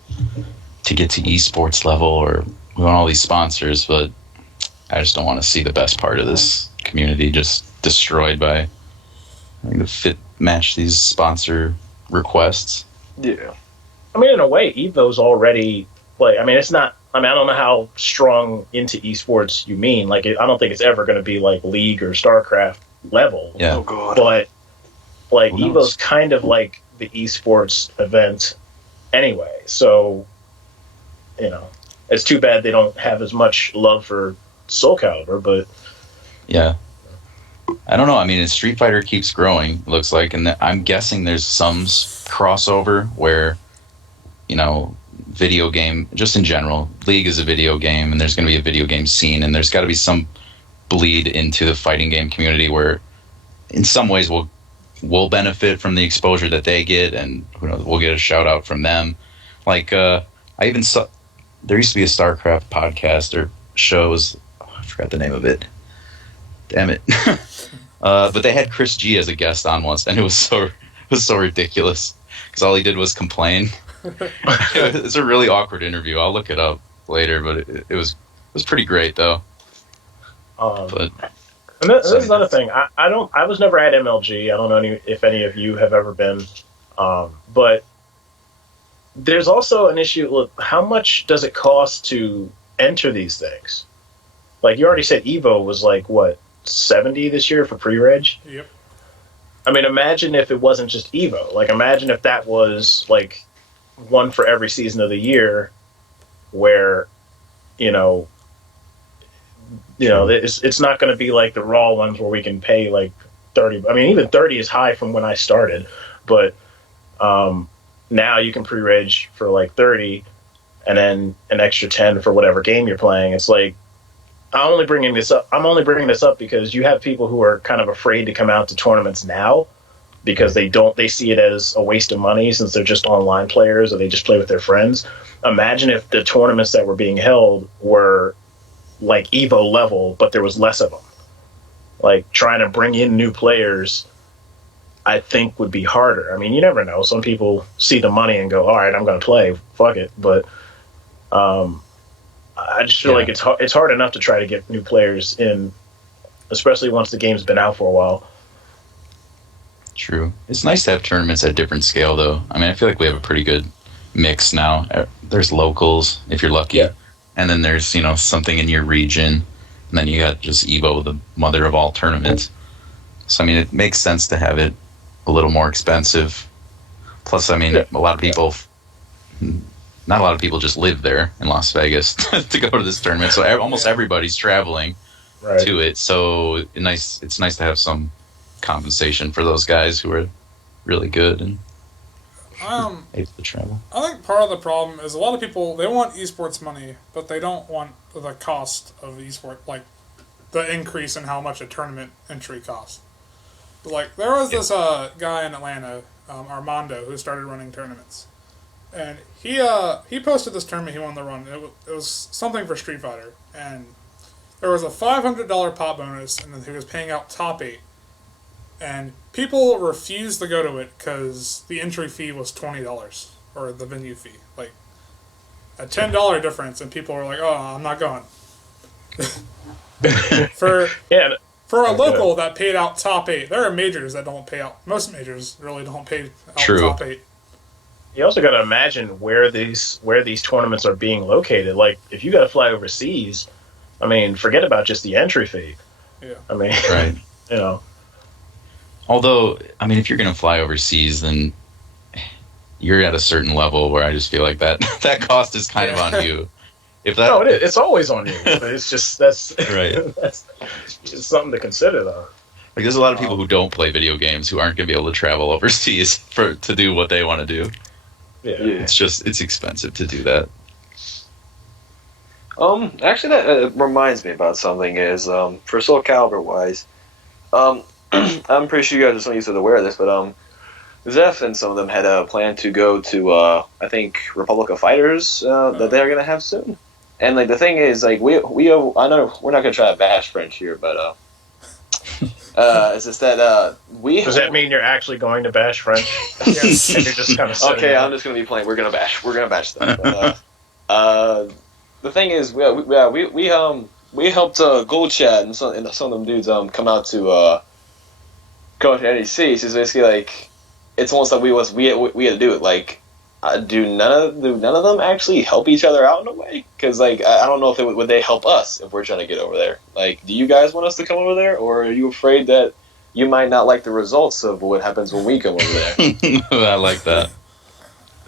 to get to esports level, or we want all these sponsors, but I just don't want to see the best part of this community just destroyed by having to fit match these sponsor requests. Yeah. In a way, Evo's already, it's not, I don't know how strong into esports you mean. Like, I don't think it's ever going to be like League or StarCraft level. Yeah. Oh, God. But, Evo's kind of like the esports event anyway. So, it's too bad they don't have as much love for Soul Calibur, but... Yeah. I don't know. As Street Fighter keeps growing, it looks like, and I'm guessing there's some crossover where, video game, just in general, League is a video game, and there's going to be a video game scene, and there's got to be some bleed into the fighting game community where, in some ways, we'll benefit from the exposure that they get, and we'll get a shout out from them. Like, I even saw there used to be a StarCraft podcast or shows. I forgot the name of it. Damn it. But they had Chris G as a guest on once, and it was so ridiculous because all he did was complain. It's a really awkward interview. I'll look it up later, but it was pretty great though. And this is another thing. I was never at MLG. I don't know if any of you have ever been, but there's also an issue. Look, how much does it cost to enter these things? Like, you already said Evo was like, what, $70 this year for pre-reg? Yep. Imagine if it wasn't just Evo. Like, imagine if that was like one for every season of the year, where, it's not going to be like the Raw ones where we can pay like 30. Even 30 is high from when I started, but now you can pre-reg for like 30, and then an extra 10 for whatever game you're playing. It's like, I'm only bringing this up because you have people who are kind of afraid to come out to tournaments now because they see it as a waste of money since they're just online players or they just play with their friends. Imagine if the tournaments that were being held were like Evo level, but there was less of them. Like, trying to bring in new players, I think, would be harder. You never know. Some people see the money and go, all right, I'm going to play. Fuck it. But I just feel like it's hard enough to try to get new players in, especially once the game's been out for a while. True. It's nice to have tournaments at different scale, though. I feel like we have a pretty good mix now. There's locals, if you're lucky, and then there's, something in your region, and then you got just Evo, the mother of all tournaments. So I mean, it makes sense to have it a little more expensive. Plus, I mean, a lot of people, not a lot of people just live there in Las Vegas to go to this tournament. So almost everybody's traveling to it. So it's nice to have some compensation for those guys who are really good and able to travel. I think part of the problem is a lot of people, they want esports money, but they don't want the cost of esports, like the increase in how much a tournament entry costs. Like, there was this guy in Atlanta, Armando, who started running tournaments. And he posted this tournament he wanted to run. It was something for Street Fighter. And there was a $500 pot bonus, and then he was paying out top 8. And people refused to go to it because the entry fee was $20, or the venue fee. Like, a $10 difference, and people were like, oh, I'm not going. For a local that paid out top 8, there are majors that don't pay out. Most majors really don't pay out top 8. You also got to imagine where these tournaments are being located. Like, if you got to fly overseas, I mean, forget about just the entry fee. Yeah. I mean, right. You know. Although, I mean, if you're going to fly overseas, then you're at a certain level where I just feel like that cost is kind of on you. No, it is. It's always on you. But it's just that's that's just something to consider, though. Like, there's a lot of people who don't play video games who aren't going to be able to travel overseas to do what they want to do. Yeah. It's expensive to do that. Actually, that reminds me about something. Is for Soul Calibur wise, I'm pretty sure you guys are some of you aware of this, but Zeph and some of them had a plan to go to I think Republic of Fighters that they're gonna have soon. And like the thing is, like we I know we're not gonna try to bash French here, but it's just that we. Does that mean you're actually going to bash French? Yes. And you're just kind of okay, I'm just gonna be playing. We're gonna bash them. But, the thing is, we helped Gold Chat and some of them dudes come out to go to NEC. So it's basically like it's almost like we had to do it. Like, do none of them actually help each other out in a way? Because like I don't know if would they help us if we're trying to get over there. Like, do you guys want us to come over there, or are you afraid that you might not like the results of what happens when we come over there? I like that.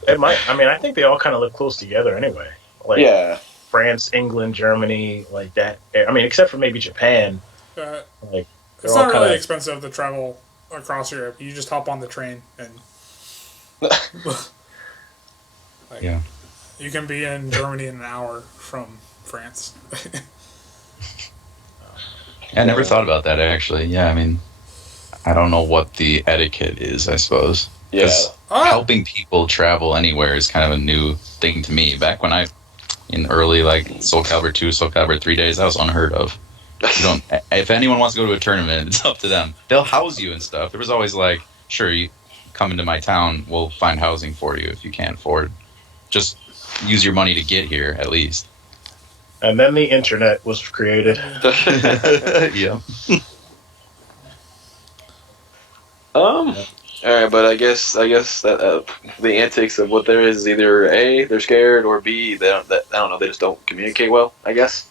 It might. I mean, I think they all kind of live close together anyway. Like, yeah. France, England, Germany, like that. I mean, except for maybe Japan. Like, it's not really expensive to travel across Europe. You just hop on the train and yeah, you can be in Germany in an hour from France. I never thought about that actually. Yeah, I mean, I don't know what the etiquette is. I suppose. Yeah. Helping people travel anywhere is kind of a new thing to me. Back when in early like Soul Calibur 2, Soul Calibur 3 days, that was unheard of. If anyone wants to go to a tournament, it's up to them. They'll house you and stuff. There was always like, sure, you come into my town, we'll find housing for you if you can't afford. Just use your money to get here, at least. And then the internet was created. Yeah. All right, but I guess that the antics of what there is either A, they're scared, or B, I don't know, they just don't communicate well, I guess.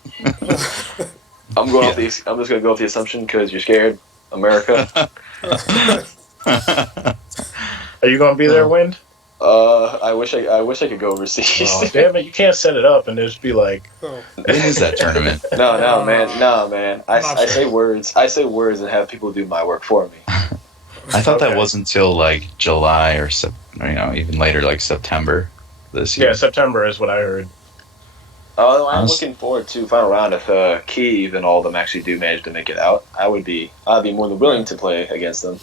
I'm just gonna go with the assumption because you're scared, America. Are you gonna be there, Wind? I wish I could go overseas. Oh, damn it! You can't set it up and just be like, When is that tournament? No, man. I say words and have people do my work for me. I thought that wasn't until like July or even later, like September this year. Yeah, September is what I heard. Oh, I'm looking forward to final round if Kiev and all of them actually do manage to make it out. I'd be more than willing to play against them.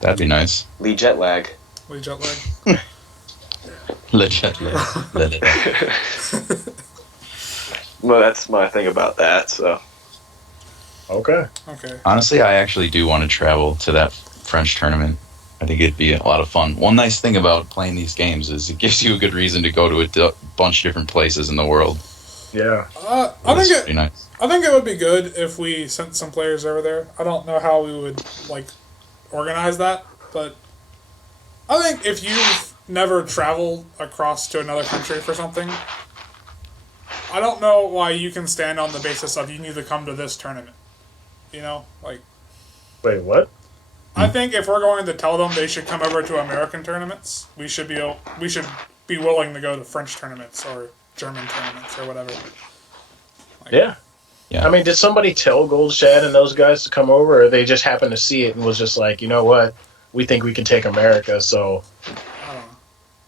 That'd be nice. Lee jet lag. Lee jet lag. Well, that's my thing about that. So. Okay. Honestly, I actually do want to travel to that French tournament. I think it'd be a lot of fun. One nice thing about playing these games is it gives you a good reason to go to a bunch of different places in the world. Yeah. I think pretty nice. I think it would be good if we sent some players over there. I don't know how we would organize that, but I think if you've never traveled across to another country for something, I don't know why you can stand on the basis of you need to come to this tournament. You know, like. Wait, what? I think if we're going to tell them they should come over to American tournaments, we should be willing to go to French tournaments or German tournaments or whatever. Yeah. Yeah. I mean, did somebody tell Goldshad and those guys to come over, or they just happened to see it and was just like, you know what, we think we can take America, so...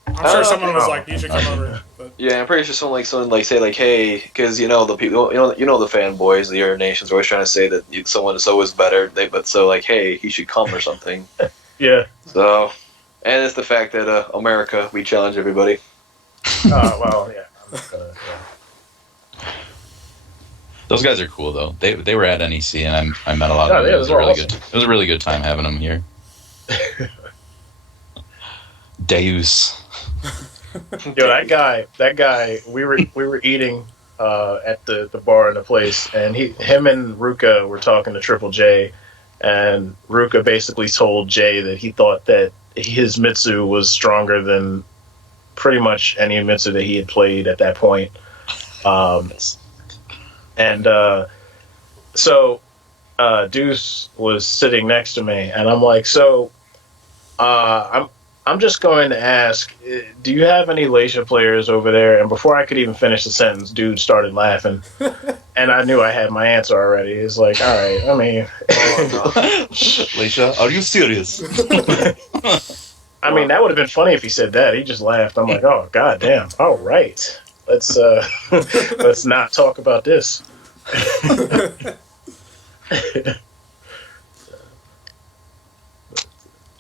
I don't know. I'm sure someone was like, you should come over. But Yeah, I'm pretty sure someone say like, hey, because the people, the fanboys, the other nations are always trying to say that someone so is better. Like, hey, he should come or something. Yeah. So, and it's the fact that America, we challenge everybody. Well, yeah. Those guys are cool though. They were at NEC and I met a lot of them. Yeah, It was a really good time having them here. Deus. Yo, that guy. We were eating at the bar in the place, and him and Ruka were talking to Triple J, and Ruka basically told Jay that he thought that his Mitsu was stronger than pretty much any Mitsu that he had played at that point. So Deuce was sitting next to me, and I'm like, I'm just going to ask, do you have any Leisha players over there? And before I could even finish the sentence, dude started laughing. And I knew I had my answer already. He's like, all right, I mean... Leisha, are you serious? I mean, that would have been funny if he said that. He just laughed. I'm like, oh, goddamn. All right. Let's let's not talk about this.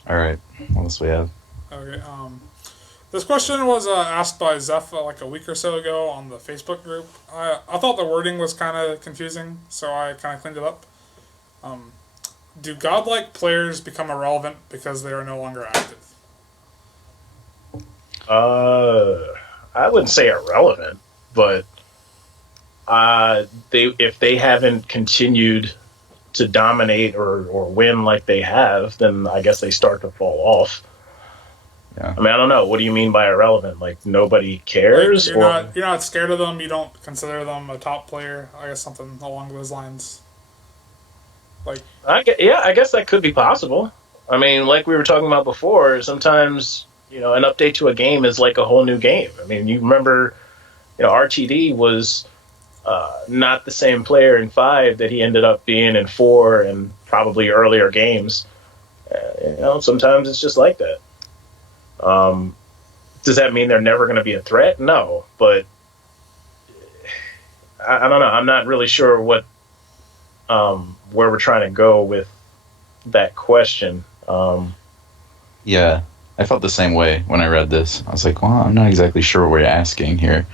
All right. What else we have? okay, this question was asked by Zeph like a week or so ago on the Facebook group. I thought the wording was kind of confusing, so I kind of cleaned it up. Do godlike players become irrelevant because they are no longer active? I wouldn't say irrelevant, but if they haven't continued to dominate or win like they have, then I guess they start to fall off. Yeah. I mean, I don't know. What do you mean by irrelevant? Like nobody cares? Like, you're not scared of them. You don't consider them a top player. I guess something along those lines. I guess that could be possible. I mean, like we were talking about before, sometimes an update to a game is like a whole new game. I mean, you remember, RTD was not the same player in 5 that he ended up being in 4 and probably earlier games. Sometimes it's just like that. Does that mean they're never going to be a threat? No, but I don't know. I'm not really sure what where we're trying to go with that question. Yeah, I felt the same way when I read this. I was like, well, I'm not exactly sure what we're asking here.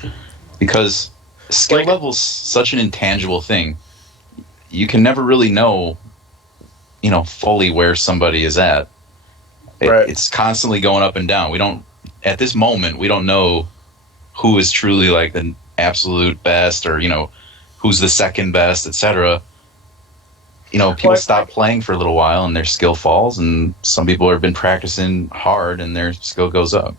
Because skill level's such an intangible thing. You can never really know, fully where somebody is at. Right. It's constantly going up and down. At this moment, we don't know who is truly like the absolute best or, who's the second best, etc. People stop playing for a little while and their skill falls, and some people have been practicing hard and their skill goes up.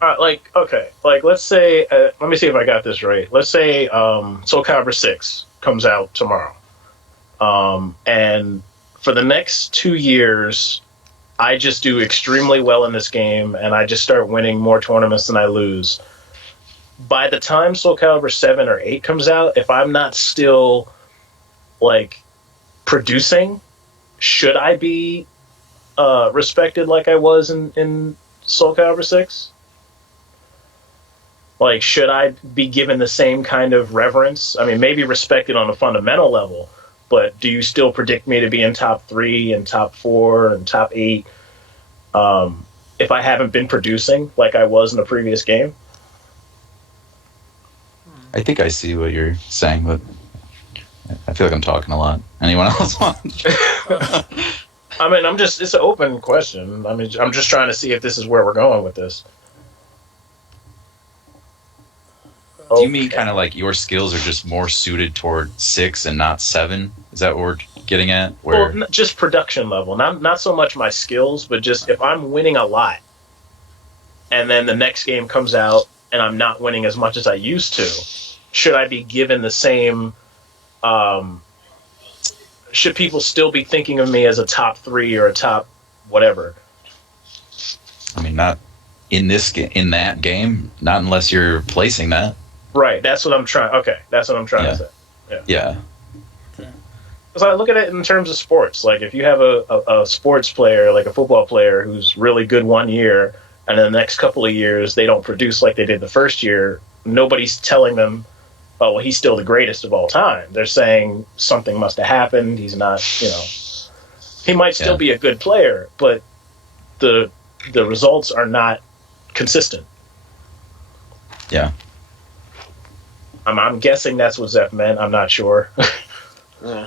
Let's say, let me see if I got this right. Let's say Soul Calibur 6 comes out tomorrow. And for the next 2 years, I just do extremely well in this game, and I just start winning more tournaments than I lose. By the time Soul Calibur 7 or 8 comes out, if I'm not still, producing, should I be respected like I was in Soul Calibur 6? Should I be given the same kind of reverence? I mean, maybe respected on a fundamental level, but do you still predict me to be in top 3 and top 4 and top 8 if I haven't been producing like I was in the previous game? I think I see what you're saying, but I feel like I'm talking a lot. Anyone else want? I mean, it's an open question. I mean, I'm just trying to see if this is where we're going with this. Do you mean kind of like your skills are just more suited toward 6 and not 7? Is that what we're getting at? Well, just production level. Not so much my skills, but just if I'm winning a lot, and then the next game comes out and I'm not winning as much as I used to, should I be given the same... should people still be thinking of me as a top 3 or a top whatever. I mean, not in that game, not unless you're placing that. Right. That's what I'm trying. Okay, that's what I'm trying to say. Yeah. Because I look at it in terms of sports. Like, if you have a sports player, like a football player, who's really good one year, and then the next couple of years they don't produce like they did the first year, nobody's telling them, oh, well, he's still the greatest of all time. They're saying something must have happened. He's not, he might still be a good player, but the results are not consistent. Yeah. I'm guessing that's what Zeph meant. I'm not sure. Yeah,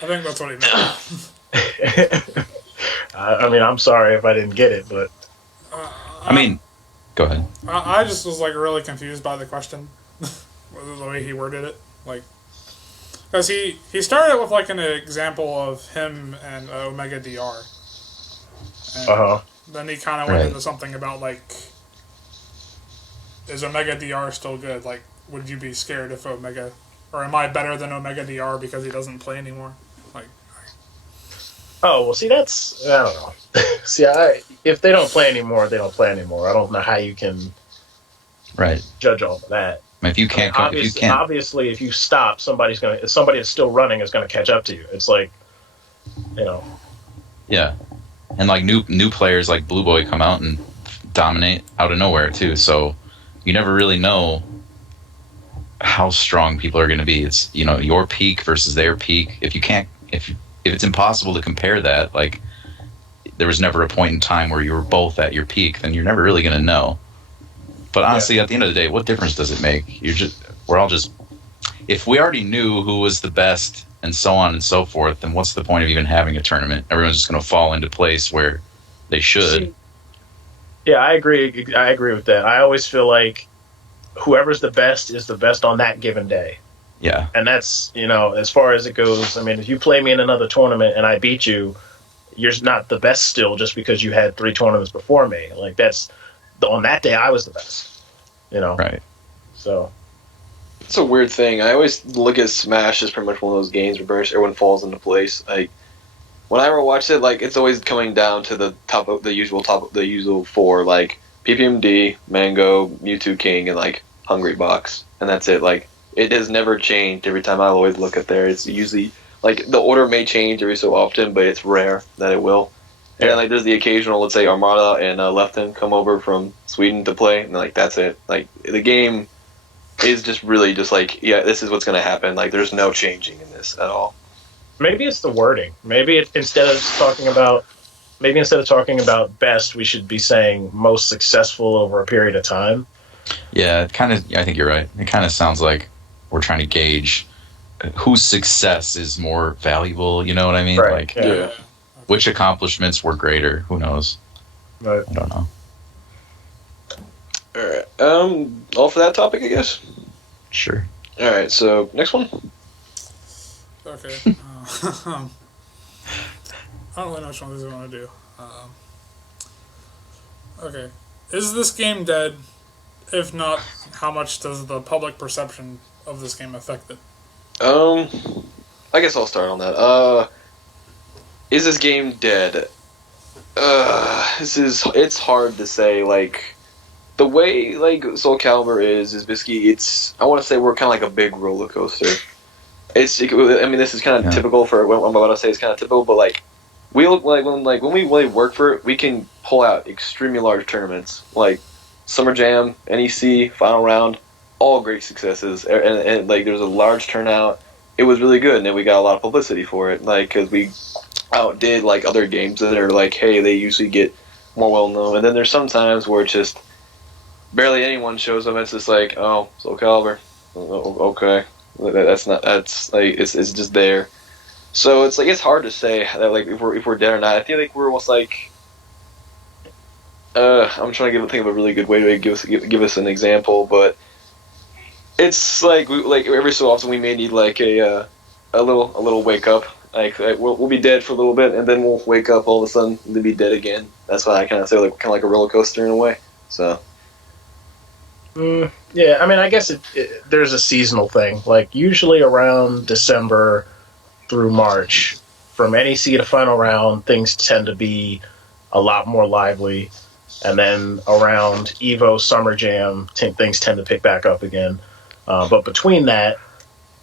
I think that's what he meant. I mean, I'm sorry if I didn't get it, but I mean, go ahead. I just was like really confused by the question, the way he worded it, like, because he started with like an example of him and Omega DR, and then he kind of went into something about like, is Omega DR still good? Like, would you be scared if Omega, or am I better than Omega DR because he doesn't play anymore? Like, oh well, see, that's, I don't know. See, if they don't play anymore, they don't play anymore. I don't know how you can judge all of that. I mean, if you can't, obviously, if you stop, somebody that's still running is going to catch up to you. It's like, Yeah, and like new players like Blue Boy come out and dominate out of nowhere too. So you never really know how strong people are going to be. It's your peak versus their peak. If it's impossible to compare that, like there was never a point in time where you were both at your peak, then you're never really going to know. But honestly, at the end of the day, what difference does it make? We're all just, if we already knew who was the best and so on and so forth, then what's the point of even having a tournament? Everyone's just going to fall into place where they should. Yeah, I agree. I agree with that. I always feel like whoever's the best is the best on that given day. Yeah. And that's, as far as it goes, I mean, if you play me in another tournament and I beat you, you're not the best still just because you had 3 tournaments before me. Like, that's, on that day, I was the best. Right. So. It's a weird thing. I always look at Smash as pretty much one of those games where everyone falls into place. Like, when I ever watch it, like, it's always coming down to the usual 4, like PPMD, Mango, Mewtwo King, and like Hungry Box, and that's it. Like, it has never changed every time I always look at there. It's usually like the order may change every so often, but it's rare that it will. And like there's the occasional, let's say Armada and Lefton come over from Sweden to play, and like that's it. Like the game is just really just like, yeah, this is what's going to happen. Like there's no changing in this at all. Maybe it's the wording. Maybe instead of talking about best, we should be saying most successful over a period of time. Yeah, I think you're right. It kind of sounds like we're trying to gauge whose success is more valuable. You know what I mean? Right. Like, which accomplishments were greater? Who knows? Right. I don't know. All right. All for that topic, I guess. Sure. All right. So next one. Okay. I don't really know which one of these I want to do. Okay. Is this game dead? If not, how much does the public perception of this game affect it? I guess I'll start on that. Is this game dead? It's hard to say. Like, the way like Soul Calibur is basically I want to say we're kind of like a big roller coaster. I mean, this is kind of typical for what I'm about to say. It's kind of typical, but like when we really work for it, we can pull out extremely large tournaments like Summer Jam, NEC, Final Round, all great successes, and like there was a large turnout. It was really good, and then we got a lot of publicity for it, like because we outdid like other games that are like, hey, they usually get more well known, and then there's some times where it's just barely anyone shows up. And it's just like, oh, Soul Calibur, okay, that's like it's just there. So it's like it's hard to say that like if we're dead or not. I feel like we're almost like. I'm trying to think of a really good way to give us an example, but it's like every so often we may need like a little wake up. Like we'll be dead for a little bit, and then we'll wake up all of a sudden to be dead again. That's why I kind of say like kind of like a roller coaster in a way. So. Yeah, I mean, I guess there's a seasonal thing. Like usually around December through March, from NEC to Final Round, things tend to be a lot more lively. And then around Evo Summer Jam, things tend to pick back up again. But between that,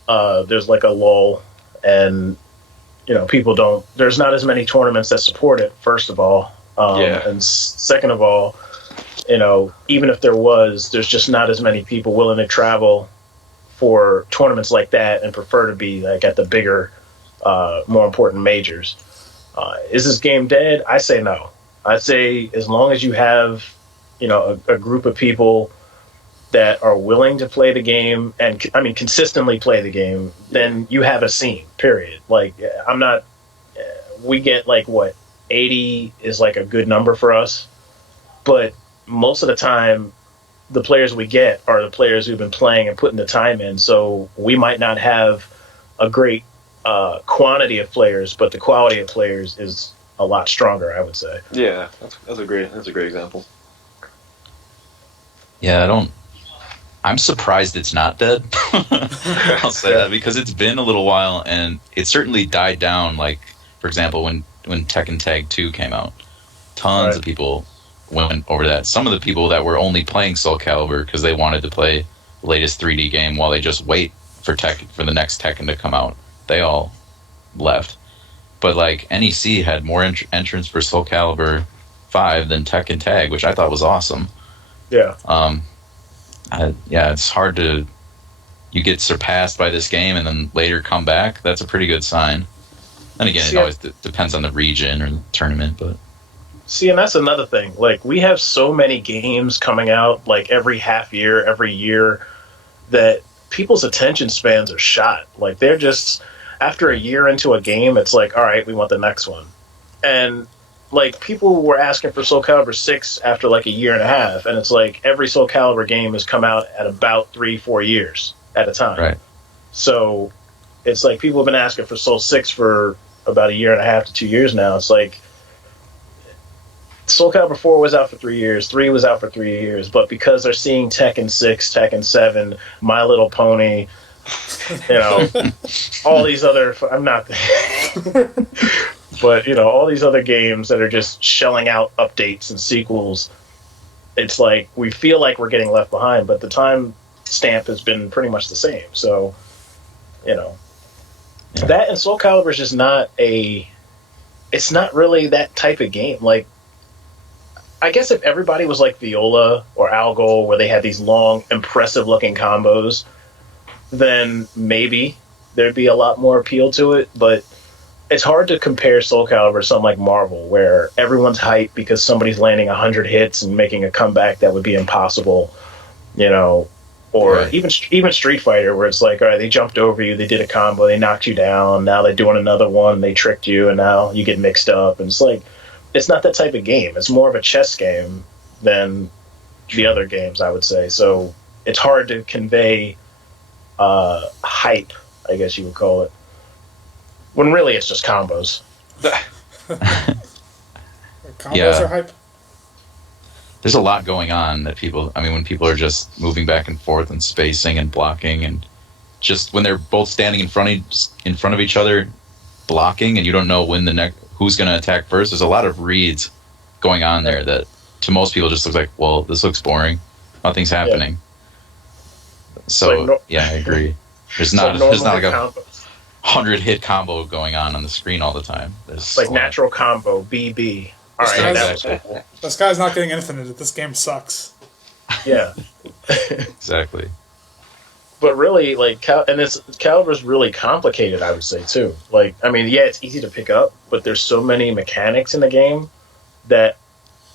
there's like a lull, and people don't. There's not as many tournaments that support it. First of all, and second of all, even if there was, there's just not as many people willing to travel for tournaments like that and prefer to be like at the bigger, more important majors. Is this game dead? I say no. I'd say as long as you have, a group of people that are willing to play the game and consistently play the game, then you have a scene, period. Like we get like 80 is like a good number for us, but most of the time the players we get are the players who've been playing and putting the time in. So we might not have a great quantity of players, but the quality of players is a lot stronger, I would say. Yeah, that's a great example. Yeah, I'm surprised it's not dead. I'll say that because it's been a little while, and it certainly died down. Like, for example, when Tekken Tag 2 came out, tons of people went over that. Some of the people that were only playing Soul Calibur because they wanted to play the latest 3D game while they just wait for the next Tekken to come out, they all left. But like NEC had more entrants for Soul Calibur 5 than Tekken Tag, which I thought was awesome. Yeah. It's hard to you get surpassed by this game and then later come back. That's a pretty good sign. And again, it always depends on the region or the tournament, but see, and that's another thing. Like, we have so many games coming out like every half year, every year, that people's attention spans are shot. Like, they're just after a year into a game, it's like, all right, we want the next one. And like, people were asking for Soul Calibur 6 after like a year and a half, and it's like every Soul Calibur game has come out at about 3-4 years at a time. Right. So it's like people have been asking for Soul 6 for about a year and a half to 2 years now. It's like Soul Calibur 4 was out for 3 years, 3 was out for 3 years, but because they're seeing Tekken 6, Tekken 7, My Little Pony, all these other, I'm not, but all these other games that are just shelling out updates and sequels, it's like we feel like we're getting left behind, but the time stamp has been pretty much the same. So, that and Soul Calibur is just it's not really that type of game. Like, I guess if everybody was like Viola or Algol, where they had these long, impressive looking combos, then maybe there'd be a lot more appeal to it. But it's hard to compare Soul Calibur to something like Marvel, where everyone's hyped because somebody's landing 100 hits and making a comeback that would be impossible, or right. even Street Fighter, where it's like, all right, they jumped over you, they did a combo, they knocked you down, now they're doing another one, they tricked you, and now you get mixed up. And it's like, it's not that type of game. It's more of a chess game than the other games, I would say. So it's hard to convey hype, I guess you would call it, when really it's just combos. Combos are hype. There's a lot going on that when people are just moving back and forth and spacing and blocking, and just when they're both standing in front of each other blocking, and you don't know who's going to attack first. There's a lot of reads going on there that to most people just looks like, well, this looks boring. Nothing's happening. Yeah. So I agree. There's not like a 100-hit combo going on the screen all the time. There's like natural combo, BB. All right, that was cool. This guy's not getting infinite. This game sucks. Yeah. Exactly. But really, like, Calibur's really complicated, I would say, too. Like, it's easy to pick up, but there's so many mechanics in the game that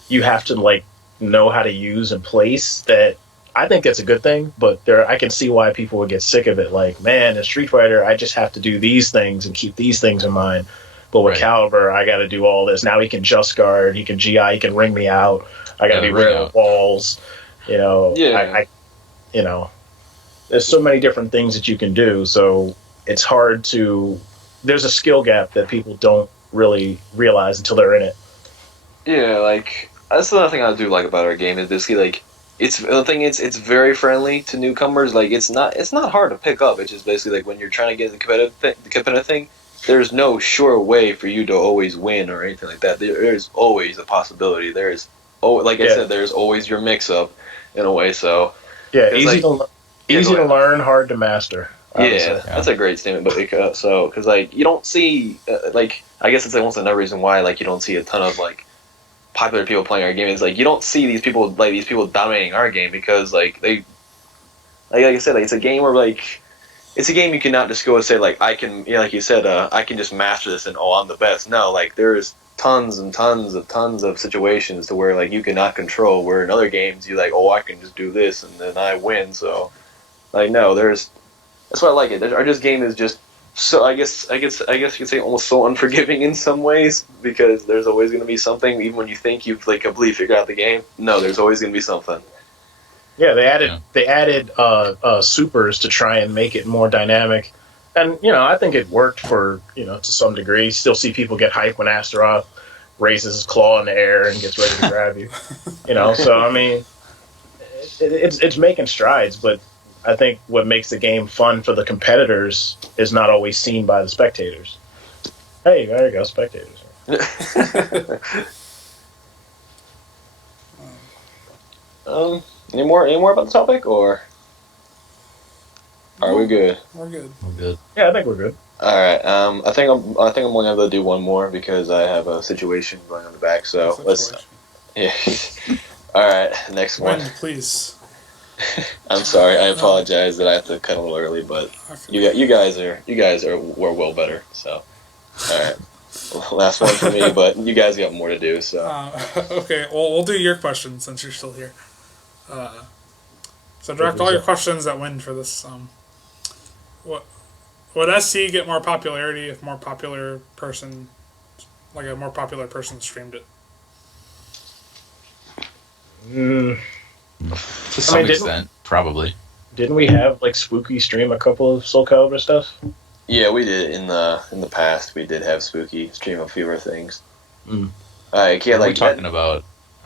you have to, like, know how to use and place that I think that's a good thing, but I can see why people would get sick of it. Like, man, in Street Fighter, I just have to do these things and keep these things in mind. But with Calibur, I got to do all this. Now he can just guard, he can GI, he can ring me out. I got to be rid of walls. Yeah. There's so many different things that you can do, so it's hard to... There's a skill gap that people don't really realize until they're in it. Yeah, like, that's another thing I do like about our game, is basically, like, it's very friendly to newcomers. Like, it's not hard to pick up. It's just basically, like, when you're trying to get the competitive thing, there's no sure way for you to always win or anything like that. There's always a possibility. Like I said, there's always your mix-up in a way. So yeah, easy to learn, hard to master. Yeah, that's a great statement. But because like you don't see like I guess it's almost another reason why like you don't see a ton of like popular people playing our game is like you don't see these people dominating our game because like they like I said like, it's a game where like it's a game you cannot just go and say like I can like you said I can just master this and I'm the best. No, like there's tons and tons of situations to where like you cannot control. Where in other games you like I can just do this and then I win. So like no, that's why I like it. Our just game is just so I guess you could say almost so unforgiving in some ways because there's always going to be something even when you think you've like completely figured out the game. No, there's always going to be something. Yeah, they added supers to try and make it more dynamic, and I think it worked for to some degree. You still see people get hyped when Astaroth raises his claw in the air and gets ready to grab you. So I mean, it's making strides, but I think what makes the game fun for the competitors is not always seen by the spectators. Hey, there you go, spectators. Any more about the topic, or are we good? We're good. We're good. Yeah, I think we're good. All right. I think I'm only able to do one more because I have a situation going on the back. So let's. Yeah. All right. Next one. Wind, please. I'm sorry. I apologize that I have to cut a little early, but you guys were well better. So, all right. Last one for me, but you guys got more to do. So. Okay. Well, we'll do your question since you're still here. So direct all your questions at Wind for this. Would SC get more popularity if a more popular person streamed it? To some extent, probably. Didn't we have like Spooky stream a couple of Soul Calibur stuff? Yeah, we did in the past. We did have Spooky stream a few of our things. Mm. Are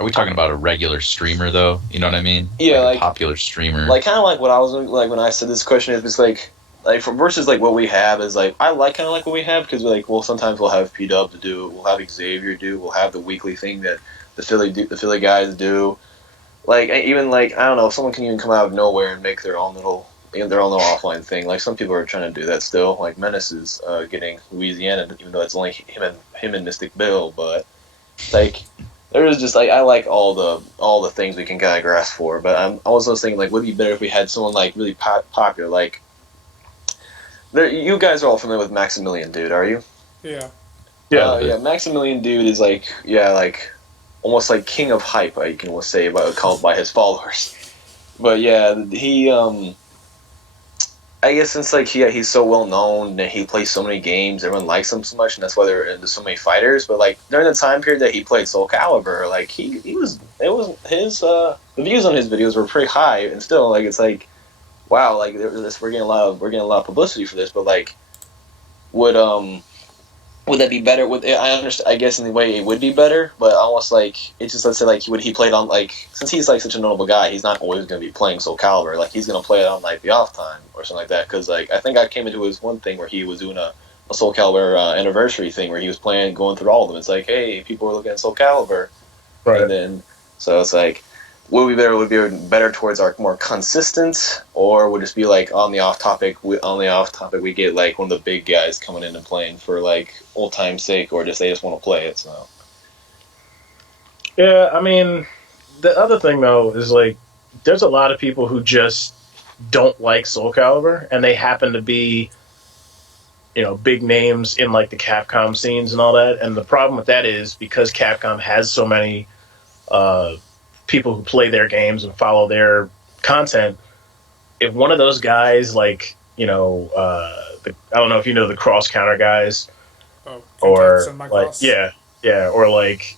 we talking about a regular streamer though? You know what I mean? Yeah, like a popular streamer. Like kind of like what I was like when I said this question is like versus like what we have is like I like kind of like what we have because sometimes we'll have P-Dub to do, we'll have Xavier do, we'll have the weekly thing that the Philly guys do. Like even like I don't know, someone can even come out of nowhere and make their own little offline thing. Like some people are trying to do that still. Like Menace is getting Louisiana, even though it's only him and Mystic Bill. But like there is just like I like all the things we can kind of grasp for. But I was also thinking like would it be better if we had someone like really popular like. You guys are all familiar with Maximilian Dude, are you? Yeah. Yeah. Maximilian Dude is like almost like king of hype, I can say called by his followers. But yeah, he I guess since like he's so well known and he plays so many games, everyone likes him so much, and that's why there's so many fighters. But like during the time period that he played Soul Calibur, like the views on his videos were pretty high, and still like it's like wow, like we're getting a lot of publicity for this, but like would that be better? I understand? I guess in the way it would be better, but almost like it's just let's say like would he play it on like since he's like such a notable guy, he's not always going to be playing Soul Calibur. Like he's going to play it on like the off time or something like that. Because like I think I came into his one thing where he was doing a Soul Calibur anniversary thing where he was going through all of them. It's like hey, people are looking at Soul Calibur, right? And then so it's like. Would it be better towards our more consistent, or would it just be like on the off topic we get like one of the big guys coming in and playing for like old time's sake, or they just want to play it? So yeah, I mean the other thing though is like there's a lot of people who just don't like Soul Calibur, and they happen to be big names in like the Capcom scenes and all that. And the problem with that is because Capcom has so many people who play their games and follow their content, if one of those guys like I don't know if you know the cross counter guys or like or like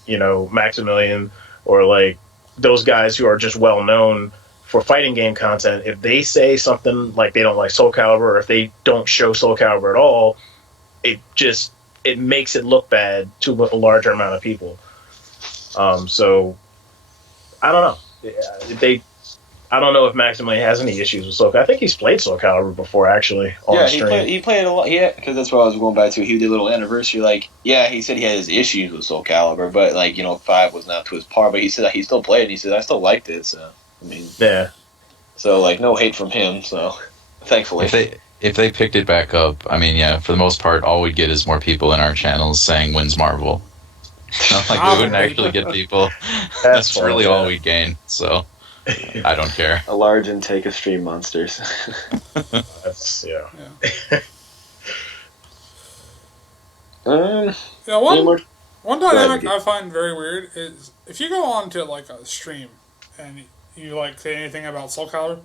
Maximilian or like those guys who are just well known for fighting game content, if they say something like they don't like Soul Calibur or if they don't show Soul Calibur at all, it makes it look bad to a larger amount of people. So I don't know. I don't know if Maximilian has any issues with Soul Calibur. I think he's played Soul Calibur before, actually, on stream. He played a lot. Yeah, because that's what I was going back to. He did a little anniversary. Like, yeah, he said he had his issues with Soul Calibur, but like, 5 was not to his par. But he said that he still played. And he said I still liked it. So I mean, Yeah. so like no hate from him. So thankfully, If they picked it back up, I mean, yeah, for the most part, all we'd get is more people in our channels saying "Wins Marvel." Not like we wouldn't actually get people. That's really all we gain. So I don't care. a large intake of stream monsters. That's, yeah. Yeah, Any more? one dynamic I find very weird is if you go on to like a stream and you like say anything about Soul Calibur,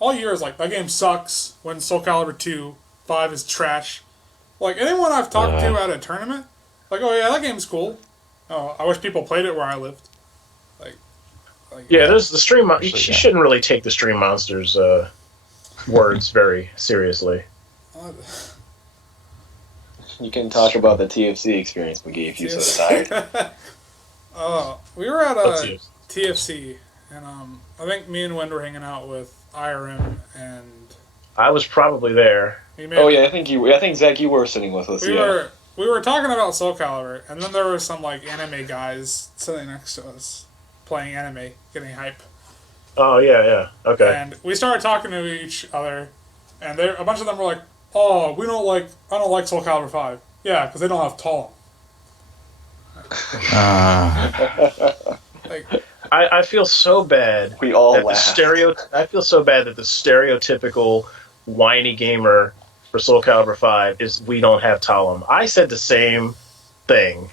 all you hear is like that game sucks. When Soul Calibur 2, 5 is trash. Like anyone I've talked to at a tournament, like, oh yeah, that game's cool. Oh, I wish people played it where I lived. Yeah, there's the stream. You shouldn't really take the stream monsters' words very seriously. You can talk about the TFC experience, McGee, if you so desire. We were at Let's a see. TFC, and I think me and Wend were hanging out with IRM, and I was probably there. Oh yeah, I think Zach, you were sitting with us. We were talking about Soul Calibur, and then there were some like anime guys sitting next to us, playing anime, getting hype. Oh yeah, okay. And we started talking to each other, and a bunch of them were like, "Oh, I don't like Soul Calibur 5." Yeah, because they don't have Talon. Like, I feel so bad. We all that laughed. I feel so bad that the stereotypical whiny gamer for Soul Calibur 5 is we don't have Talon. I said the same thing.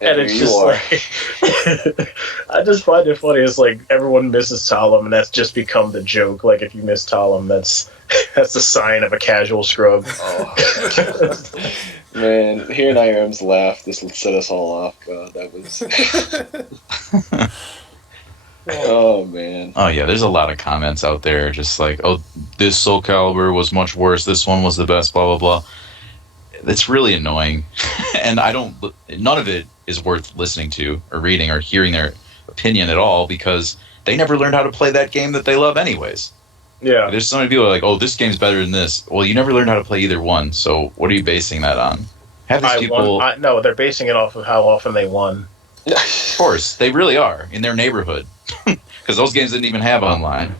And it's just like, I just find it funny. It's like everyone misses Talon, and that's just become the joke. Like if you miss Talon, that's the sign of a casual scrub. Oh. Man, hearing IRM's laugh, this will set us all off. God, that was. Oh man. Oh yeah, there's a lot of comments out there just like, oh, this Soul Calibur was much worse. This one was the best. Blah blah blah. It's really annoying, and none of it is worth listening to or reading or hearing their opinion at all because they never learned how to play that game that they love anyways. Yeah. There's so many people who are like, oh, this game's better than this. Well, you never learned how to play either one, so what are you basing that on? Have these people... No, they're basing it off of how often they won. Of course, they really are, in their neighborhood. Because those games didn't even have online.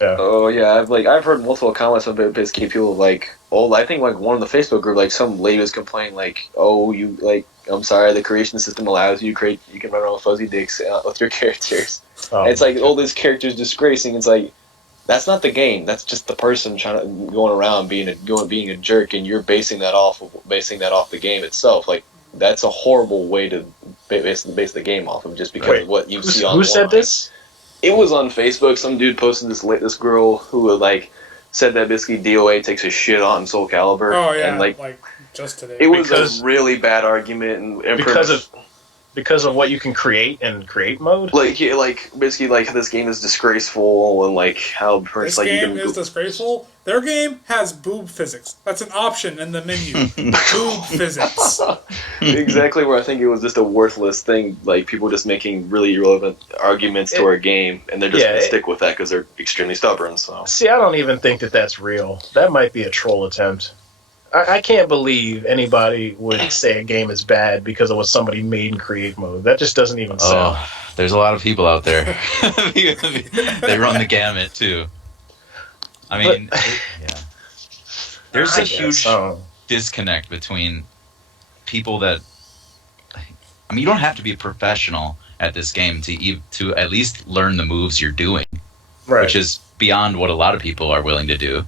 Yeah. Oh yeah, I've heard multiple comments from basically people like, I think like one of the Facebook group, like some lady was complaining like, oh, you like, I'm sorry, the creation system allows you can run around with fuzzy dicks with your characters. And it's like, this character's disgracing. It's like, that's not the game. That's just the person going around being a jerk, and you're basing that off the game itself. Like that's a horrible way to base the game off of just because of what you see online. Who said this? It was on Facebook. Some dude posted this girl who like said that basically DOA takes a shit on Soul Calibur. oh yeah, and like just today. it was a really bad argument and because of what you can create in create mode. like basically like this game is disgraceful and like how This game is disgraceful. Their game has boob physics. That's an option in the menu. Boob physics. Exactly where I think it was just a worthless thing. Like people just making really irrelevant arguments to our game, and they're just gonna stick with that because they're extremely stubborn. So See, I don't even think that's real. That might be a troll attempt. I can't believe anybody would say a game is bad because it was somebody made in create mode. That just doesn't even sound. Oh, there's a lot of people out there. They run the gamut too. I mean, there's a huge disconnect between people that. I mean, you don't have to be a professional at this game to at least learn the moves you're doing, which is beyond what a lot of people are willing to do.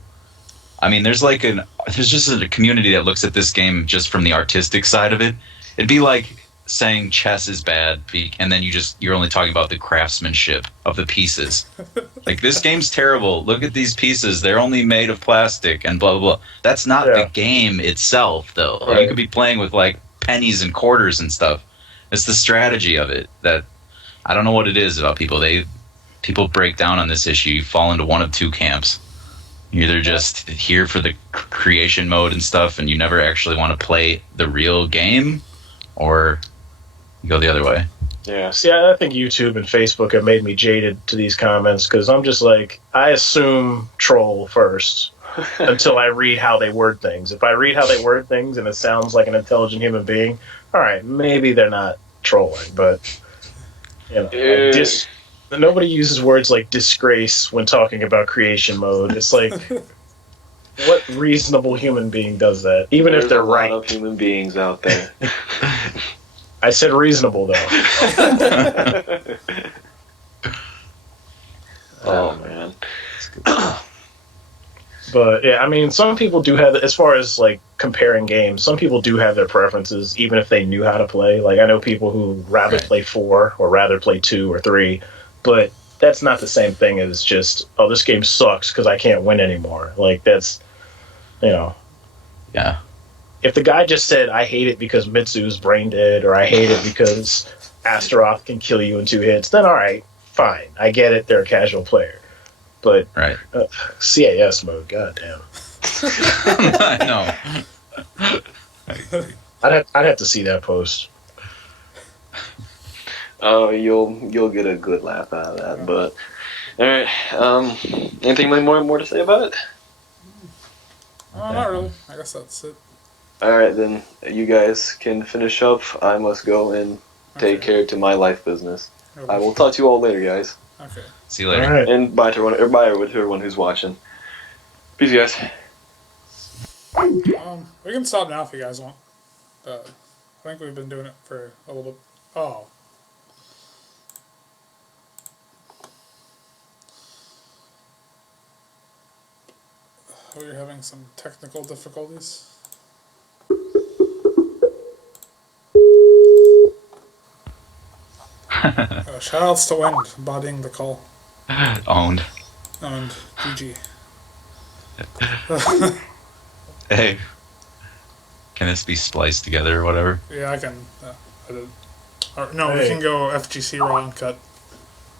I mean, there's just a community that looks at this game just from the artistic side of it. It'd be like saying chess is bad, and then you're only talking about the craftsmanship of the pieces. Like, this game's terrible. Look at these pieces. They're only made of plastic and blah, blah, blah. That's not the game itself, though. Right. You could be playing with, like, pennies and quarters and stuff. It's the strategy of it that I don't know what it is about people. People break down on this issue. You fall into one of two camps. You're either just here for the creation mode and stuff, and you never actually want to play the real game, or you go the other way. Yeah, see, I think YouTube and Facebook have made me jaded to these comments because I'm just like, I assume troll first until I read how they word things. If I read how they word things and it sounds like an intelligent human being, all right, maybe they're not trolling, but you know, nobody uses words like disgrace when talking about creation mode. It's like, what reasonable human being does that? Even if they're right. There's a lot of human beings out there. I said reasonable, though. Oh, man. But, yeah, I mean, some people do have, as far as, like, comparing games, some people do have their preferences, even if they knew how to play. Like, I know people who rather play 4 or rather play 2 or 3, but that's not the same thing as just, oh, this game sucks because I can't win anymore. Like, that's, you know. Yeah. If the guy just said, I hate it because Mitsu's brain dead, or I hate it because Astaroth can kill you in 2 hits, then all right, fine. I get it, they're a casual player. But Right. CAS mode, goddamn. I know. I'd have to see that post. Oh, you'll get a good laugh out of that. But all right, anything more to say about it? Not really. I guess that's it. All right, then you guys can finish up. I must go and take care to my life business. I will talk to you all later, guys. Okay. See you later. All right. And bye to everyone who's watching. Peace, guys. We can stop now if you guys want. I think we've been doing it for a little bit. Oh. We're having some technical difficulties. Shoutouts to Wind bodying the call. Owned. And GG. Hey. Can this be spliced together or whatever? Yeah, I can. Edit. No, we can go FGC raw and cut.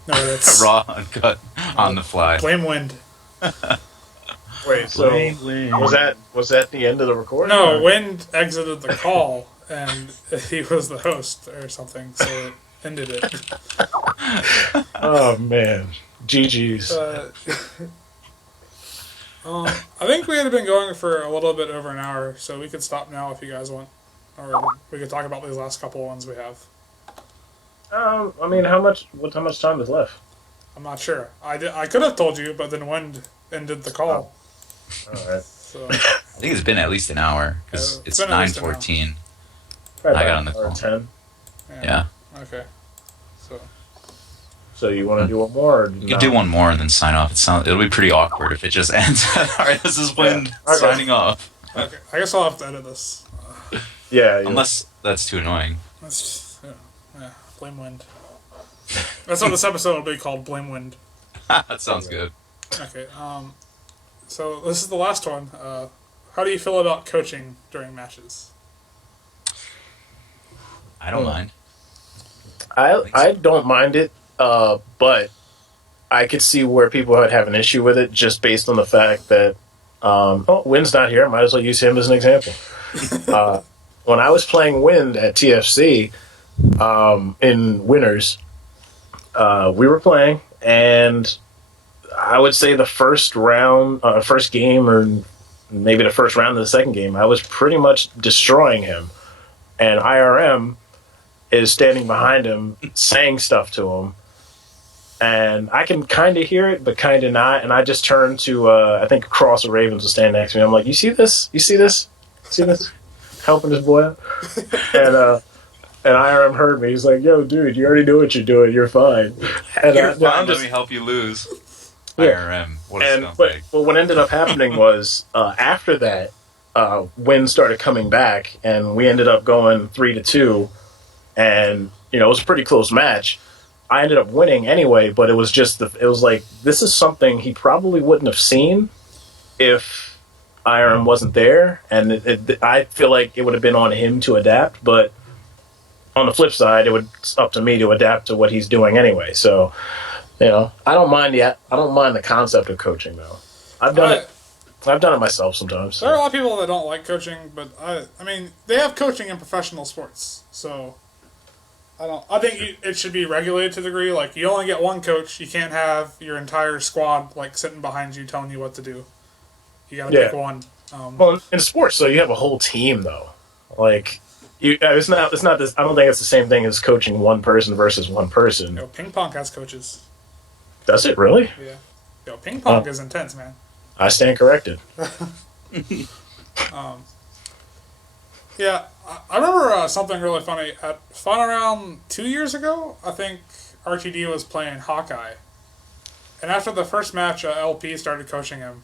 No, that's Raw uncut on the fly. Blame Wind. Wait, so was that the end of the recording? No, or? Wind exited the call and he was the host or something, so it ended it. Oh man, GG's. I think we had been going for a little bit over an hour, so we could stop now if you guys want, or we could talk about these last couple of ones we have. I mean, how much time is left? I'm not sure. I could have told you, but then Wind ended the call. All right. So I think it's been at least an hour because it's been at least an 9:14. Probably I got about on the an hour call. 10. Yeah. Okay. So you want to do one more? Or You can do one more and then sign off. It'll be pretty awkward if it just ends. Alright, this is Wind Okay. signing off. Okay. I guess I'll have to edit this. Yeah. Unless that's too annoying. Let's just, yeah, blame Wind. That's what this episode will be called, Blame Wind. That sounds good. Okay. So this is the last one. How do you feel about coaching during matches? I don't mind. I don't mind it, but I could see where people would have an issue with it just based on the fact that Wynn's not here. I might as well use him as an example. When I was playing Wind at TFC in Winners, we were playing, and I would say the first game, or maybe the first round of the second game, I was pretty much destroying him. And IRM is standing behind him, saying stuff to him. And I can kind of hear it, but kind of not. And I just turned to, I think Cross of Ravens was standing next to me. I'm like, you see this? You see this? See this? Helping this boy out. And IRM heard me. He's like, yo, dude, you already know what you're doing. You're fine. And, You're fine. I'm Let me help you lose. Yeah. IRM. What a but scumbag. what ended up happening was after that, Win started coming back, and we ended up going 3-2, and it was a pretty close match. I ended up winning anyway, but it was just it was like, this is something he probably wouldn't have seen if IRM wasn't there, and I feel like it would have been on him to adapt, but on the flip side, it's up to me to adapt to what he's doing anyway. So, I don't mind the concept of coaching though. I've done it myself sometimes. There are a lot of people that don't like coaching, but I mean, they have coaching in professional sports, so I think it should be regulated to the degree. Like, you only get one coach. You can't have your entire squad, like, sitting behind you telling you what to do. You gotta pick one. Well, in sports, so you have a whole team, though. Like, it's not this. I don't think it's the same thing as coaching one person versus one person. Ping pong has coaches. Does it really? Yeah. Ping pong is intense, man. I stand corrected. Yeah, I remember something really funny. At Fun around 2 years ago, I think RTD was playing Hawkeye. And after the first match, LP started coaching him.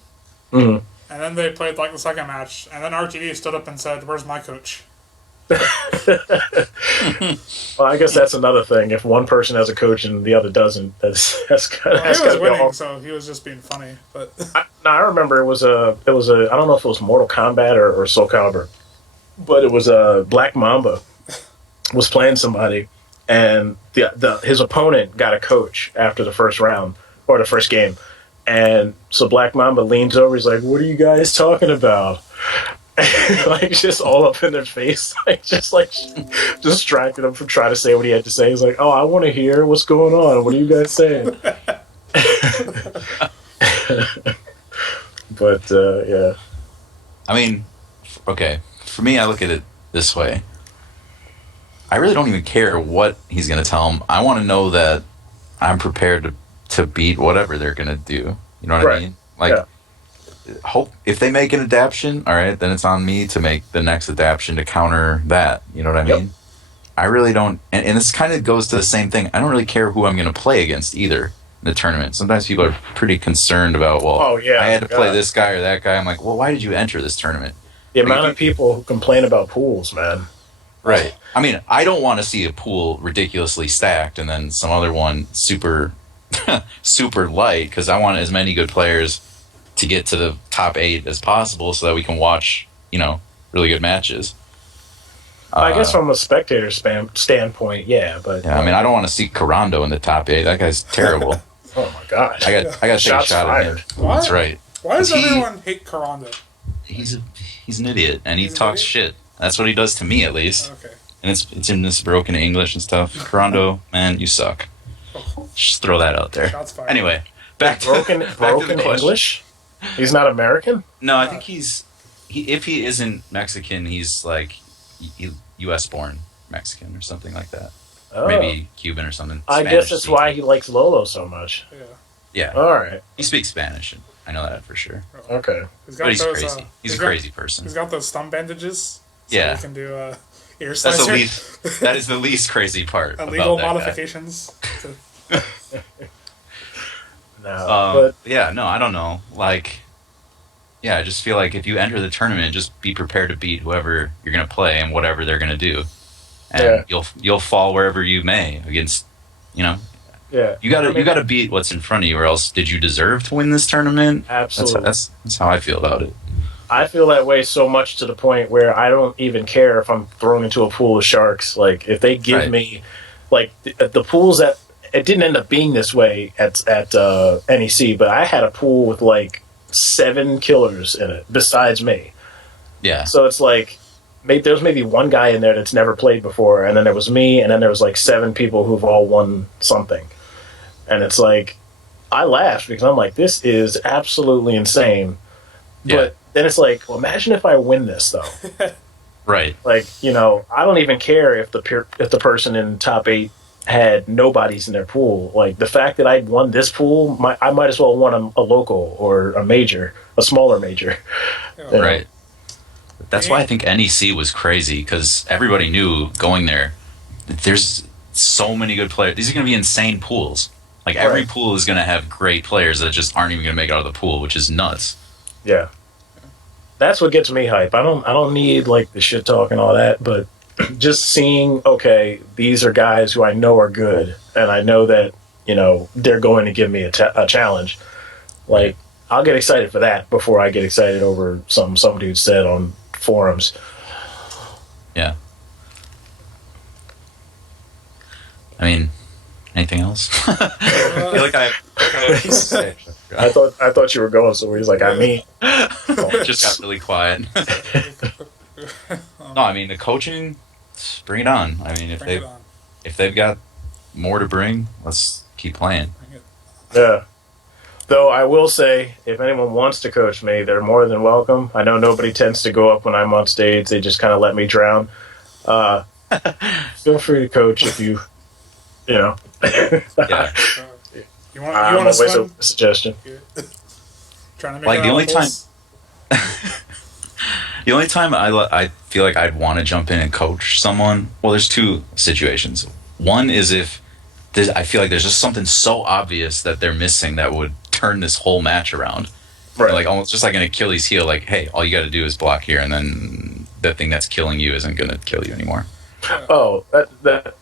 Mm-hmm. And then they played, like, the second match. And then RTD stood up and said, "Where's my coach?" Well, I guess that's another thing. If one person has a coach and the other doesn't, that's kind of. He was winning, so he was just being funny. But I remember it was a. I don't know if it was Mortal Kombat or Soul Calibur, but it was a Black Mamba was playing somebody, and his opponent got a coach after the first round or the first game, and so Black Mamba leans over. He's like, "What are you guys talking about?" Like, just all up in their face, distracted him from trying to say what he had to say. He's like, "Oh, I want to hear what's going on. What are you guys saying?" But yeah, I mean, okay, for me, I look at it this way. I really don't even care what he's going to tell him. I want to know that I'm prepared to beat whatever they're going to do. You know what I mean? Like, hope if they make an adaptation, all right, then it's on me to make the next adaptation to counter that. You know what I mean? I really don't, and this kind of goes to the same thing. I don't really care who I'm going to play against either in the tournament. Sometimes people are pretty concerned about, well, I had to play this guy or that guy. I'm like, well, why did you enter this tournament? The amount of people who complain about pools, man. Right. I mean, I don't want to see a pool ridiculously stacked and then some other one super, super light, because I want as many good players to get to the top 8 as possible so that we can watch, really good matches. I guess from a spectator standpoint, yeah, but I mean, I don't want to see Carando in the top 8. That guy's terrible. Oh my gosh! I got to take a shot at him. Why? That's right. Why does everyone hate Carando? He's an idiot, and he talks shit. That's what he does to me, at least. Okay. And it's in this broken English and stuff. Carando, man, you suck. Just throw that out there. Shots fired. Anyway, back to broken the English. He's not American? No, I think if he isn't Mexican, he's like U.S. born Mexican or something like that. Oh. Maybe Cuban or something. I guess that's why he likes Lolo so much. Yeah. All right. He speaks Spanish. I know that for sure. Okay. But he's crazy. He's a crazy person. He's got those thumb bandages. So yeah. he can do ear That's slicer. that is the least crazy part. Illegal about that modifications. No, I don't know. Like, I just feel like if you enter the tournament, just be prepared to beat whoever you're going to play and whatever they're going to do, and you'll fall wherever you may against, Yeah. You got to beat what's in front of you, or else did you deserve to win this tournament? Absolutely. That's how I feel about it. I feel that way so much to the point where I don't even care if I'm thrown into a pool of sharks. Like, if they give me, like, the pools that it didn't end up being this way at NEC, but I had a pool with like 7 killers in it besides me. Yeah. So it's like there's maybe one guy in there that's never played before, and then there was me, and then there was like 7 people who've all won something, and it's like I laughed because I'm like, this is absolutely insane. But then it's like, well, imagine if I win this though. Right. Like, I don't even care if the person in top 8 had nobodies in their pool. Like, the fact that I won this pool, I might as well won a local or a major, a smaller major. Right. That's why I think NEC was crazy, because everybody knew going there, there's so many good players. These are going to be insane pools. Like, every pool is going to have great players that just aren't even going to make it out of the pool, which is nuts. Yeah. That's what gets me hype. I don't need like the shit talk and all that, but just seeing, okay, these are guys who I know are good, and I know that, they're going to give me a challenge. Like, I'll get excited for that before I get excited over some dude said on forums. Yeah. I mean, anything else? I feel like I thought you were going somewhere. He's like, it just got really quiet. No, I mean, the coaching, bring it on. I mean, if if they've got more to bring, let's keep playing. Yeah. Though I will say, if anyone wants to coach me, they're more than welcome. I know nobody tends to go up when I'm on stage. They just kind of let me drown. Feel free to coach if you know. Yeah. You want I'm to always swim? open to suggestion. Trying to make Like, it the out only of time- holes? The only time I feel like I'd want to jump in and coach someone, well, there's two situations. One is if I feel like there's just something so obvious that they're missing that would turn this whole match around. Right. Like almost just like an Achilles heel, like, hey, all you got to do is block here, and then the thing that's killing you isn't going to kill you anymore. Oh, that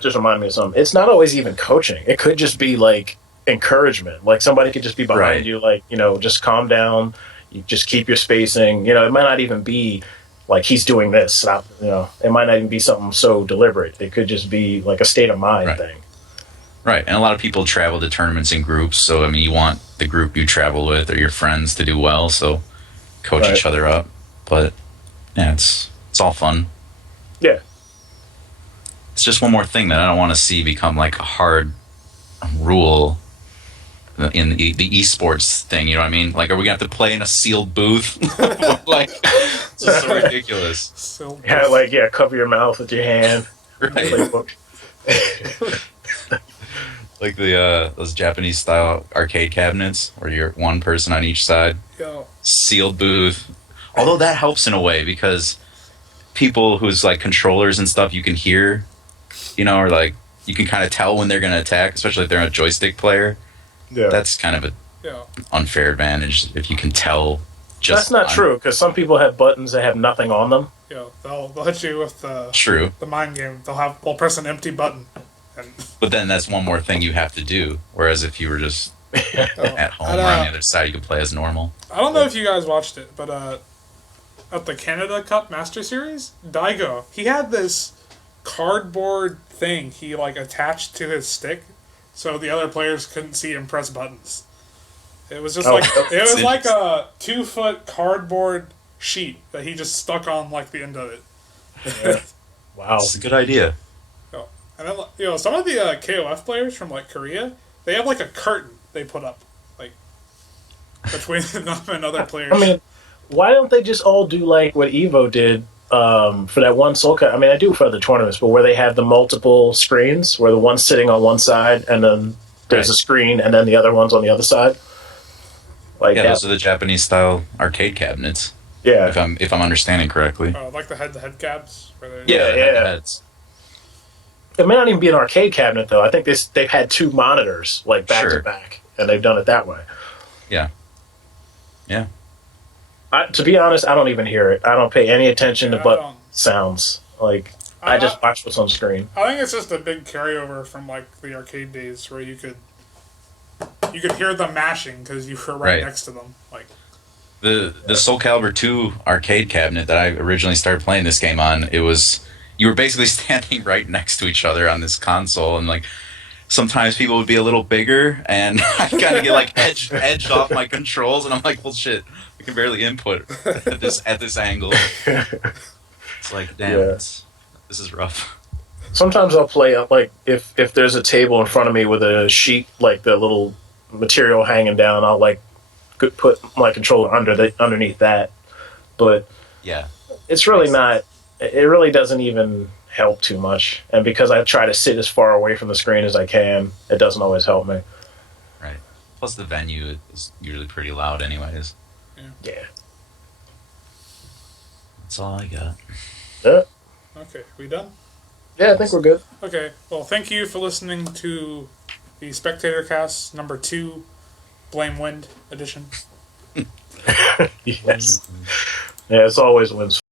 just reminded me of something. It's not always even coaching. It could just be like encouragement. Like somebody could just be behind Right. you, like, just calm down. You just keep your spacing. It might not even be like he's doing this. Stop. It might not even be something so deliberate. It could just be like a state of mind Right. thing. Right, and a lot of people travel to tournaments in groups, so I mean, you want the group you travel with or your friends to do well, so coach Right. each other up. But yeah, it's all fun. Yeah. It's just one more thing that I don't want to see become like a hard rule in the esports thing. You know what I mean? Like, are we gonna have to play in a sealed booth? Like, it's just so ridiculous. So, Cover your mouth with your hand. Right? Playbook. Like those Japanese style arcade cabinets where you're one person on each side. yo, Sealed booth. Although that helps in a way because people whose like controllers and stuff you can hear, or like you can kind of tell when they're going to attack, especially if they're a joystick player. Yeah. That's kind of an yeah. unfair advantage if you can tell. That's not true, because some people have buttons that have nothing on them. Yo, they'll hit you with True, the mind game. They'll press an empty button. And but then that's one more thing you have to do. Whereas if you were just at home or on the other side, you could play as normal. I don't know if you guys watched it, but at the Canada Cup Master Series, Daigo, he had this cardboard thing he like attached to his stick, so the other players couldn't see him press buttons. It was just it was like a 2-foot cardboard sheet that he just stuck on like the end of it. Yeah. Wow. It's a good idea. And then some of the KOF players from like Korea, they have like a curtain they put up like between them and other players. I mean, why don't they just all do like what Evo did for that one Soul Cut? I mean, I do for other tournaments, but where they have the multiple screens, where the one's sitting on one side and then there's a screen and then the other one's on the other side. Like those are the Japanese style arcade cabinets. Yeah. If I'm understanding correctly. Like the head-to-head cabs. Where Yeah. Yeah. It may not even be an arcade cabinet, though. I think they've had 2 monitors, like, back to back, and they've done it that way. Yeah. Yeah. To be honest, I don't even hear it. I don't pay any attention to I sounds. Like, I just watch what's on screen. I think it's just a big carryover from, like, the arcade days where you could hear them mashing because you were right next to them. Like the Soul Calibur 2 arcade cabinet that I originally started playing this game on, it was... You were basically standing right next to each other on this console, and like sometimes people would be a little bigger, and I kind of get like edged off my controls, and I'm like, well, shit, I can barely input at this angle. It's like, damn, this is rough. Sometimes I'll play like if there's a table in front of me with a sheet, like the little material hanging down, I'll like put my controller underneath that, but yeah, it's really not. It really doesn't even help too much. And because I try to sit as far away from the screen as I can, it doesn't always help me. Right. Plus the venue is usually pretty loud anyways. Yeah. That's all I got. Yeah. Okay, we done? Yeah, I think we're good. Okay, well, thank you for listening to the SpectatorCast number 2 Blame Wind edition. Yes. Yeah, it's always wins.